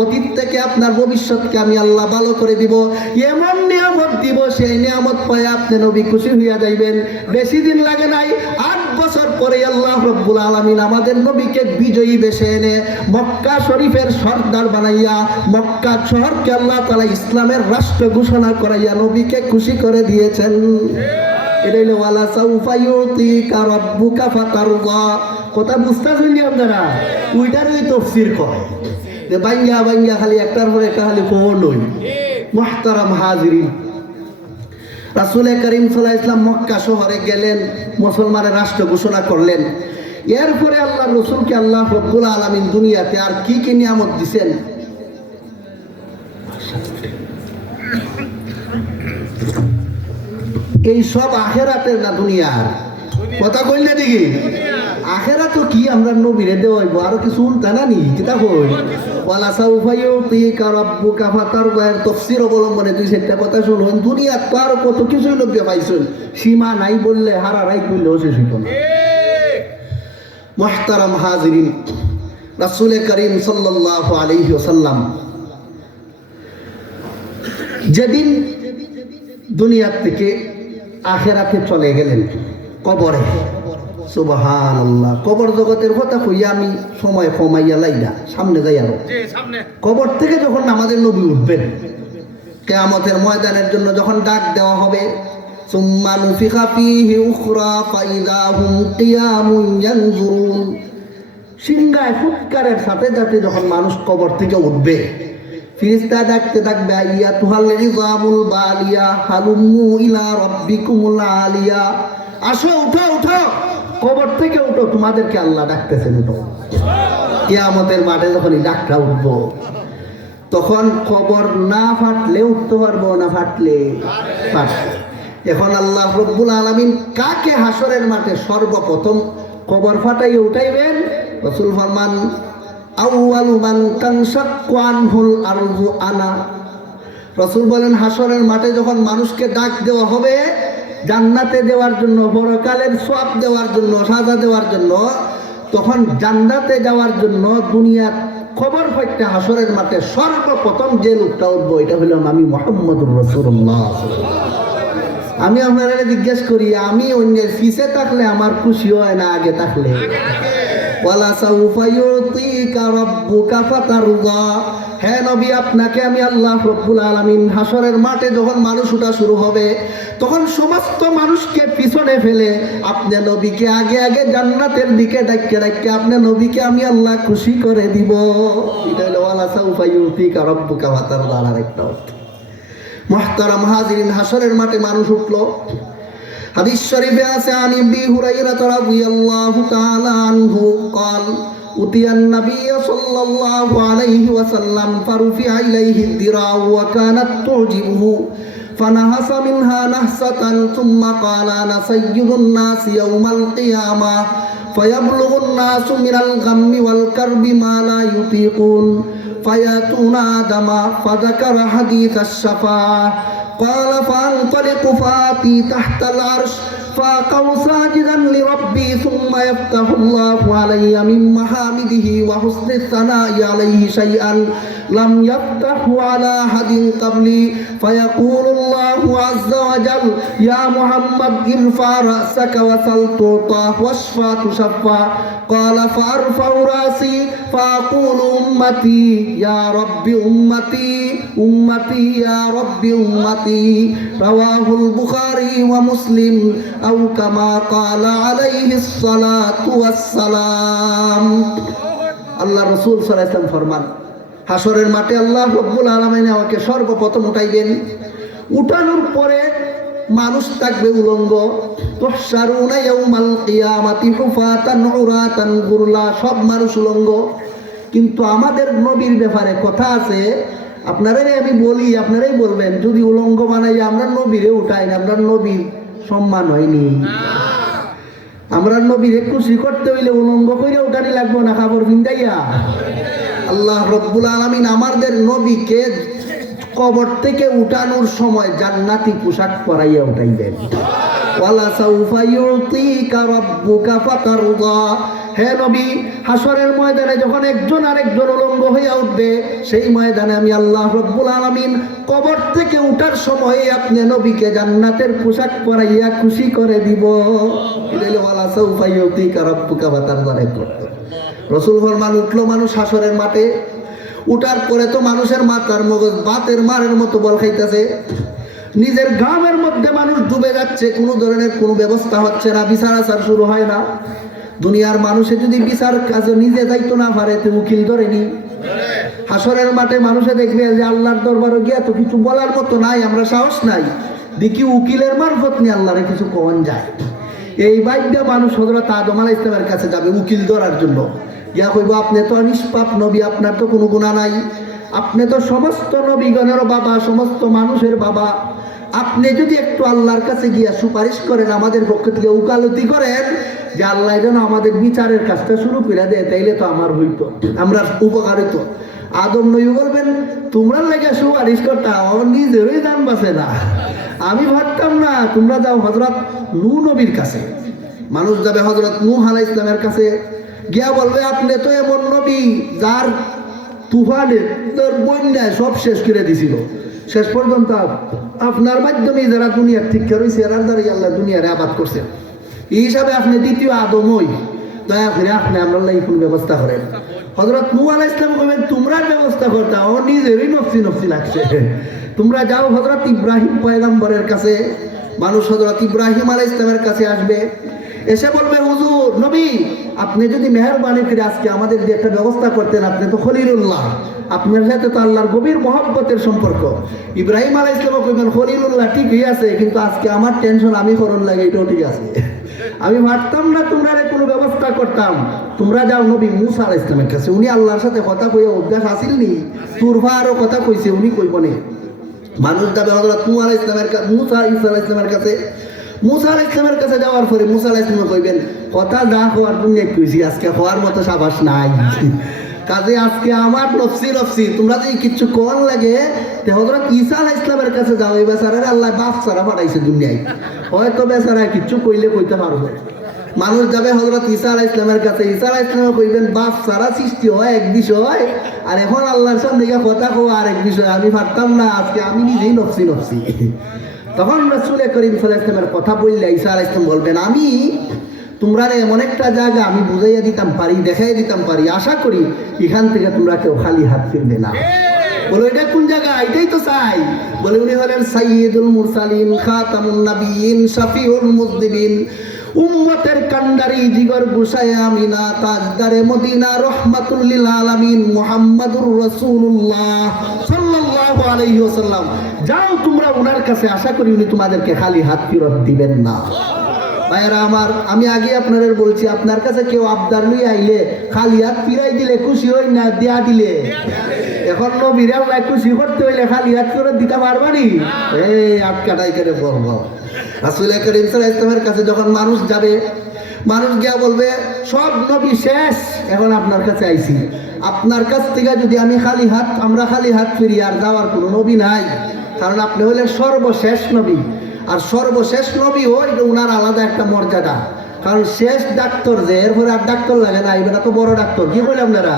অতীত থেকে আপনার ভবিষ্যৎকে আমি আল্লাহ ভালো করে দিব, এমন নিয়ামত দিব, সেই নিয়ামত পায় আপনি নবী খুশি হইয়া যাইবেন। বেশি দিন লাগে নাই, 8 বছর পরে আল্লাহ রব্বুল আলামিন আমাদের নবীকে বিজয়ী বেশে এনে মক্কা শরীফের সর্দার বানাইয়া মক্কা শহরকে আল্লাহ তাআলা ইসলামের রাষ্ট্র ঘোষণা করাইয়া নবীকে খুশি করে দিয়েছেন। এটা হলো ওয়ালা সাউফা ইউতিকা রাব্বুকা ফাতারদা। কথা বুঝতেছেন আপনারা? ওইটারই তাফসীর কয়। যে বাইঙ্গা বাইঙ্গা খালি একটার পর একটা খালি ফোন হই। মুহতারাম হাজিরিন, রাসূল করিম সাল্লাল্লাহু আলাইহি ওয়াসাল্লাম মক্কা শহরে গেলেন, মুসলমানের রাষ্ট্র ঘোষণা করলেন। এরপরে আল্লাহ রসুলকে আল্লাহ রব্বুল আলামিন দুনিয়াতে আর কি কি নিয়ামত দিছেন, এই সব আখেরাতের না দুনিয়ার কথা কইলে দেখি। আখেরা তো কি আমরা নবীরে দেওয়াইবো, আরো কিছু উল্টা না নি কিতা কই ওয়ালা সাউফা ইউতিকা রাব্বুকা ফাতারদা, এর তাফসীর অবলম্বনে দুই চারটা কথা শুনুন। দুনিয়ার তো আরো কত কিছুই লোকে পাইছেন, সীমা নাই বললে হারারাই কইলেও শেষ হইত না। মুহতারাম হাজিরিন, রাসূল করিম সাল্লাল্লাহু আলাইহি ওয়াসাল্লাম যেদিন দুনিয়ার থেকে আখেরাতে চলে গেলেন, কবরে, সুবহানাল্লাহ, কবর জগতের কথা কইয়া আমি সময় কমাইয়া লাইলা সামনে যাই। আরো কবর থেকে যখন আমাদের নবী উঠবেন কিয়ামতের ময়দানের জন্য, যখন ডাক দেওয়া হবে, সুম্মা নুফিখা ফীহি উখরা ফাইযা হুম কিয়ামুন ইয়ানজুরুন, সিংহায় ফুৎকারের সাথে সাথে যখন মানুষ কবর থেকে উঠবে, ফিরিস্তা ডাকতে থাকবে, আইয়াতুহাল ইযামুল বালিয়া হালুম্মু ইলা রাব্বিকুমুল আলিয়া, আসো উঠো উঠো, কবর থেকে উঠো, তোমাদেরকে আল্লাহ ডাকতেছেন, উঠো। কিয়ামতের মাঠে যখন এই ডাকটা উঠবো, তখন কবর না ফাটলে উঠতে পারবো না, ফাটলে ফাটবে। এখন আল্লাহ রব্বুল আলামিন কাকে হাসরের মাঠে সর্বপ্রথম কবর ফাটাইয়ে উঠাইবেন? রাসূল ফরমান, আউয়ালু মান তানশাক্কু আনহুল আরযু আনা। রাসূল বলেন, হাসরের মাঠে যখন মানুষকে ডাক দেওয়া হবে জান্নাতে দেওয়ার জন্য, পরকালের সওয়াব দেওয়ার জন্য, সাজা দেওয়ার জন্য, তখন জান্নাতে যাওয়ার জন্য দুনিয়ার খবর ফাইটটা হাসরের মাঠে সর্বপ্রথম যে লোকটা উঠবো, এটা হইলাম আমি, মুহাম্মদুর রাসূলুল্লাহ। আমি আপনারা জিজ্ঞেস করি, আমি অন্যের পিছে থাকলে আমার খুশি হয় না আগে থাকলে? ওয়ালা সাউফা ইউতিকা রাব্বুকা ফাতারদা, হে নবী, আপনাকে আমি আল্লাহ রব্বুল আলামিন হাসরের মাঠে যখন মানুষ উঠা শুরু হবে, তখন সমস্ত মানুষকে পিছনে ফেলে আপনি নবীকে আগে আগে জান্নাতের দিকে ডাইকে ডাইকে আপনি নবীকে আমি আল্লাহ খুশি করে দিব। এটা হলো ওয়ালা সাউফা ইউতিকা রাব্বুকা ফাতারদা আর একটা অর্থ। মুহতারাম হাজিরিন, হাসরের মাঠে মানুষ উঠলো। হাদিস শরীফে আছে, আন ইবনে হুরায়রা রাদিয়াল্লাহু তাআলা আনহু قال أتي النبي صلى الله عليه وسلم فرفع إليه الذراع وكانت تعجبه فنهس منها نهسة ثم قال أنا سيد الناس يوم القيامة فيبلغ الناس من الغم والكرب ما لا يطيقون فيأتون آدم فذكر حديث الشفاعة قال فانطلق فآتي تحت العرش فأقع ساجدا لربي ثم يفتح الله علي من محامده وحسن الثناء عليه شيئا لم يفتحه على أحد قبلي فيقول الله عز وجل يا محمد ارفع رأسك وسل تعطى واشفع تشفع قال فأرفع رأسي فأقول أمتي يا رب أمتي أمتي يا رب أمتي رواه البخاري ومسلم أو كما قال عليه الصلاة والسلام। আল্লাহ রাসূল সাল্লাল্লাহু আলাইহি ওয়াসাল্লাম ফরমান, হাসরের মাঠে আল্লাহ রব্বুল আলামিন আমাকে সর্বপ্রথম উঠাইবেন। উঠানোর পরে মানুষ থাকবে উলঙ্গ, তুহশারুনা ইয়াউমাল কিয়ামাতি হুফাতান উরাতান গুরলা, সব মানুষ উলঙ্গ। কিন্তু আমাদের নবীর ব্যাপারে কথা আছে, আপনারাই আমি বলি, আপনারাই বলবেন, যদি উলঙ্গ বানাই আমরা নবীরে উঠাই না, আমরা নবীর সম্মান হয়নি। আমরা নবীরে খুশি করতে হইলে উলঙ্গ কইরা উঠানি লাগবো না, কাপড় পিন্দাইয়া। আল্লাহ রব্বুল আলামিন আমাদের নবীকে কবর থেকে উঠানোর সময় জান্নাতি পোশাক পরাইয়া উঠাইবেন। ওয়ালা সাউফা ইউতিকা রাব্বুকা ফাতারদা, হে নবী, হাসরের ময়দানে যখন একজন আরেকজন উলঙ্গ হইয়া উঠবে, সেই ময়দানে আমি আল্লাহ রব্বুল আলামিন কবর থেকে উঠার সময় আপনি নবীকে জান্নাতের পোশাক পরাইয়া খুশি করে দিব। এটা হলো ওয়ালা সাউফা ইউতিকা রাব্বুকা ফাতারদা। রাসূল ফরমান, উঠলো মানুষ হাসরের মাঠে। উঠার পরে তো মানুষের মাথার মগজ বাতের মারের মতো বল খাইতেছে, নিজের ঘামের মধ্যে মানুষ ডুবে যাচ্ছে, কোনো ধরনের কোনো ব্যবস্থা হচ্ছে না, বিচার আচার শুরু হয় না। দুনিয়ার মানুষে যদি বিচার কাজে নিজে যাইতো না পারে, তো উকিল ধরেনি, হাসরের মাঠে মানুষে দেখবে যে আল্লাহর দরবারে গিয়া তো কিছু বলার মতো নাই, আমরা সাহস নাই, দেখি উকিলের মারফত নিয়ে আল্লাহরে কিছু কওয়ান যায়। এই বাইকটা মানুষ হযরত আদম আলাইহিস সালামের কাছে যাবে উকিল ধরার জন্য, ইয়া কইব আপনি তো নিষ্পাপ নবী, আপনার তো কোনো গুনাহ নাই, আপনি তো সমস্ত নবীগণের বাবা, সমস্ত মানুষের বাবা, আপনি যদি একটু আল্লাহর কাছে গিয়া সুপারিশ করেন, আমাদের পক্ষ থেকে উকালতি করেন যে আল্লাহ যেন আমাদের বিচারের কাজটা শুরু করে দেয়, তাইলে তো আমার হইতো, আমরা উপকার হইতো। আদম নবী বলবেন তোমরা লেগে সুপারিশ করতে আমার নিজেরই দাম বাঁচে না, আমি ভাবতাম না, তোমরা যাও হযরত নূহ নবীর কাছে। মানুষ যাবে হযরত নূহ আলাইহিস সালামের কাছে, গিয়া বলবে আপনি তো এমন নবী যার তুফানে তোর বন্যায় সব শেষ করে দিছিল, শেষ পর্যন্ত আপনার মাধ্যমে যারা দুনিয়ার ঠিক রয়েছে এরার দ্বারাই আল্লাহ দুনিয়ারে আবাদ করছে, এই হিসাবে আপনি দ্বিতীয় আদমই, দয়া করে আপনি আমরা কোন ব্যবস্থা করেন। হযরত নূহ আলাইহিস সালাম কইবেন তোমরা ব্যবস্থা করতে, আমার নিজেরই নফসি নফসি লাগছে, তোমরা যাও হযরত ইব্রাহিম পয়গম্বরের কাছে। মানুষ হযরত ইব্রাহিম আলাইহিস সালামের কাছে আসবে, এসে বলবে হুজুর নবী আপনি যদি মেহেরবানি করে আজকে আমাদের যে একটা ব্যবস্থা করতেন, আপনি তো খলিলুল্লাহ, আপনার সাথে তো আল্লাহর গভীর মহব্বতের সম্পর্ক। ইব্রাহিম আলাইহিস সালাম কইবেন খলিলুল্লাহ ঠিকই আছে, কিন্তু আজকে আমার টেনশন আমি করন লাগে, এটাও ঠিক আছে, আমি ভাবতাম না তোমরা কোনো ব্যবস্থা করতাম। তোমরা যাও নবী মুসা আলাইহিস সালামের কাছে, উনি আল্লাহর সাথে কথা কইয়া অভ্যাস আসিল নি, তুরফা আরো কথা কইছে, উনি কইব না। মানুষ যাবে হযরত নূহ আলাইহিস সালামের কাছে, মুসা আলাইহিস সালামের কাছে। মুসা আলাইহিস সালামের কাছে যাওয়ার পরে মুসা আলাইহিস সালাম কইবেন কথা যা হওয়ার দুনিয়া কইছি, আজকে হওয়ার মতো সাবাস নাই, কাজে আজকে আমার নফসি নফসি, তোমরা যদি কিচ্ছু কোন লাগে তে হযরত ঈসা আলাইহিস সালামের কাছে যাও, এই বেচারার আল্লাহ বাপ ছাড়া পাঠাইছে দুনিয়ায়, হয়তো বেচারা কিচ্ছু কইলে কইতে পারবে। মানুষ যাবে হযরত ঈসা আলাইহিস সালামের কাছে, ঈসা আলাইহিস সালাম কইবেন বাপ ছাড়া সৃষ্টি হয় এক বিষয়, আর এখন আল্লাহর সামনে গিয়ে কথা কও আর এক বিষয়, আমি পারতাম না, আজকে আমি নিজেই নফসি নফসি। তখন রাসূল করিম সাল্লাল্লাহু আলাইহি ওয়াসাল্লামের কথা বললে ঈসা আলাইহিস সালাম বলবেন আমি তোমরা এমন একটা জায়গা আমি বুঝাইয়া দিতাম পারি, দেখাই দিতাম পারি, আশা করি এখান থেকে তোমরা কেউ খালি হাত ফিরবে না। বলো এটা কোন জায়গা? এটাই তো চাই। বলে উনি হলেন সাইয়্যিদুল মুরসালিন, খাতামুন নাবিয়্যিন, শাফিউল মুযনিবিন, উম্মতের কান্ডারি, জিগর গুসায় আমিনা, তাজদারে মদিনা, রহমাতুল লিল আলামিন, মুহাম্মাদুর রাসূলুল্লাহ সাল্লাল্লাহু আলাইহি ওয়াসাল্লাম। যাও তোমরা ওনার কাছে, আশা করি উনি তোমাদেরকে খালি হাত ফেরত দিবেন না। ভাইরা আমার, আমি আগে আপনাদের বলছি, আপনার কাছে কেউ আবদার লইয়া আইলে খালি হাত ফিরাই দিলে খুশি হই না দেয়া দিলে? এখন নবীর আল্লাহ খুশি করতে হইলে খালি হাত ফেরত দিতে পারবানি? এই হাত কাটাই করে বলবো। রাসূল করিম সাল্লাল্লাহু আলাইহি ওয়াসাল্লামের কাছে যখন মানুষ যাবে, মানুষ গিয়া বলবে সব নবী শেষ, এখন আপনার কাছে আইছি, আপনার কাছ থেকে যদি আমি খালি হাত, আমরা খালি হাত ফিরি, আর যাওয়ার কোনো নবী নাই, কারণ আপনি হলেন সর্বশেষ নবী। আর সর্বশেষ নবী ওই উনার আলাদা একটা মর্যাদা, কারণ শেষ ডাক্তার যে, এরপরে আর ডাক্তার লাগে না, এটা তো বড় ডাক্তার, কি বলে আপনারা?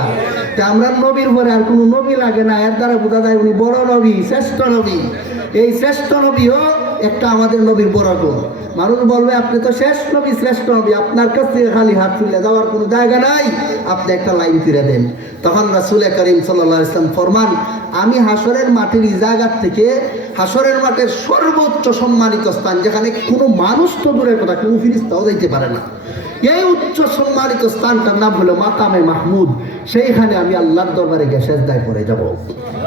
আমরা নবীর পরে আর কোনো নবী লাগে না, এর দ্বারা বোঝা যায় উনি বড় নবী, শ্রেষ্ঠ নবী। এই শ্রেষ্ঠ নবীও একটা আমাদের নবীর বড় গুণ। মানুষ বলবে আপনি তো শেষ নবী, শ্রেষ্ঠ নবী, আপনার কাছ থেকে খালি হাত তুলে যাওয়ার কোনো জায়গা নাই, আপনি একটা লাইন ফিরে দেন। তখন রাসূল করিম সাল্লাল্লাহু আলাইহি ওয়াসাল্লাম ফরমান, আমি হাসরের মাঠের এই জায়গা থেকে, হাসরের মাঠের সর্বোচ্চ সম্মানিত স্থান, যেখানে কোনো মানুষ তো দূরের কথা, কোনো ফেরেশতাও যাইতে পারে না, এই উচ্চ সম্মানিত স্থানটার নাম হলো মাকামে মাহমুদ, সেইখানে আমি আল্লাহর দরবারে গিয়ে সেজদায় পড়ে যাব।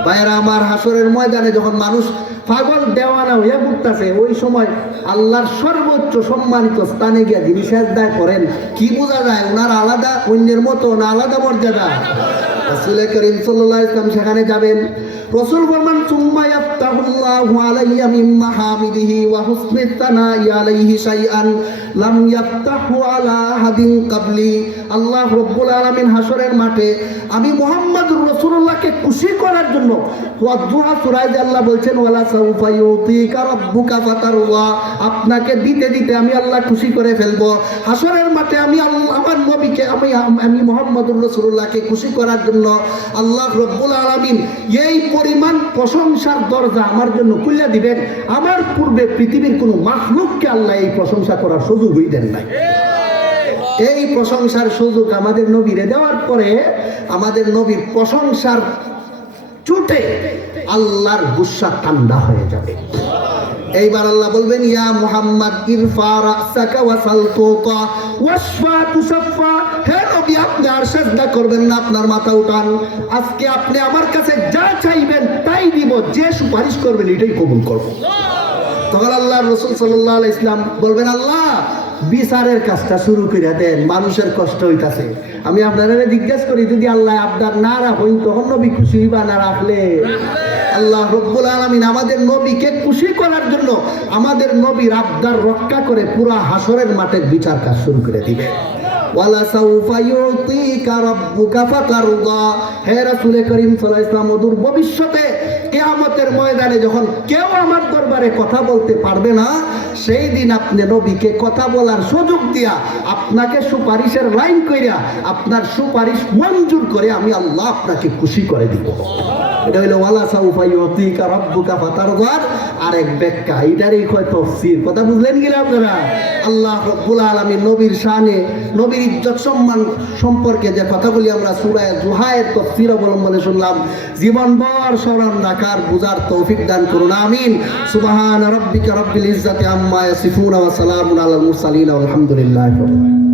ভাইয়েরা আমার, হাসরের ময়দানে যখন মানুষ পাগল দেওয়ানা হইয়া ঘুরতেছে, ওই সময় আল্লাহর সর্বোচ্চ সম্মানিত স্থানে গিয়ে যিনি সেজদায় পড়েন, কি বোঝা যায় ওনার আলাদা, অন্যের মতো না আলাদা মর্যাদা? রাসূল করিম সাল্লাল্লাহু আলাইহি ওয়াসাল্লাম সেখানে যাবেন। রাসূল ফরমান, সুম্মা ইয়াফতাহুল্লাহু আলাইয়া মিন মাহামিদিহি ওয়া হুসনি তানাই আলাইহি শাইআন লাম ইয়াফতাহু আলা আহাদিন ক্বাবলি। আল্লাহ রাব্বুল আলামিন হাসরের মাঠে আমি মুহাম্মদুর রাসূলুল্লাহকে খুশি করার জন্য, ওয়াদুহা সূরায় আল্লাহ বলছেন, ওয়ালা সাউফা ইউতিকা রাব্বুকা ফাতারওয়া, আপনাকে দিতে দিতে আমি আল্লাহ খুশি করে ফেলবো। হাসরের মাঠে আমি আমার নবীকে, আমি মুহাম্মদুর রাসূলুল্লাহকে খুশি করার জন্য আল্লাহ রাব্বুল আলামিন এই পরিমাণ প্রশংসার দরজা আমার জন্য খুলে দিবেন, আমার পূর্বে পৃথিবীর কোনো মাখলুককে আল্লাহ এই প্রশংসা করার সুযোগই দেন নাই। এই প্রশংসার সুযোগ আমাদের নবীরে দেওয়ার পরে আমাদের নবীর প্রশংসার চুটে আল্লাহর গুসা ঠান্ডা হয়ে যাবে। এইবার আল্লাহ বলবেন ইয়া মুহাম্মদ ইরফা রাসাকা ওয়াসাল তুতা ওয়াশফা তুশাফা। হে নবী, আপনি আর সিজদা করবেন না, আপনার মাথা উঠান। আজকে আপনি আমার কাছে যা চাইবেন তাই দিব, যে সুপারিশ করবেন এটাই কবুল করব। তখন আল্লাহ রাসূল সাল্লাল্লাহু আলাইহি ওয়াসাল্লাম বলবেন, আল্লাহ বিচারের কাজটা শুরু করে দেন, মানুষের কষ্ট হইতাছে। আমি আপনারা জিজ্ঞাসা করি, যদি আল্লাহ আবদার না রাখেন তখন নবী খুশি হইবা না রাখলে? আল্লাহ রব্বুল আলামিন আমাদের নবীকে খুশি করার জন্য আমাদের নবীর আবদার রক্ষা করে পুরা হাসরের মাঠের বিচার কাজ শুরু করে দিবে। ওয়ালা সাউফা ইউতিকা রাব্বুকা ফাতারদা। হে রাসূল করিম সাল্লাল্লাহু আলাইহি ওয়াসাল্লাম, অদূর ভবিষ্যতে কিয়ামতের ময়দানে যখন কেউ আমার দরবারে কথা বলতে পারবে না, সেই দিন আপনি নবীকে কথা বলার সুযোগ দিয়া, আপনাকে সুপারিশের লাইন কইরা, আপনার সুপারিশ মঞ্জুর করে আমি আল্লাহ আপনাকে খুশি করে দিব। এটা হইলো ওয়ালা সাউফা ইউতিকা রাব্বুকা ফাতারদার আরেক ব্যাখ্যা। এটারই কয় তাফসীর। কথা বুঝলেন কিনা আপনারা? আল্লাহ রাব্বুল আলামিন নবীর শানে, নবীর ইজ্জত সম্মান সম্পর্কে যে কথাগুলি আমরা সূরা জুহায়ের তাফসীর অবলম্বনে শুনলাম, জীবনভর স্মরণ রাখার বুঝার তৌফিক দান করুন, আমিন। সুবহান রাব্বিকা রাব্বিল ইজ্জাতি আম্মা ইয়াসিফুন ওয়া সালামুন আলাল মুরসালিন ওয়া আলহামদুলিল্লাহি রাব্বিল আলামিন।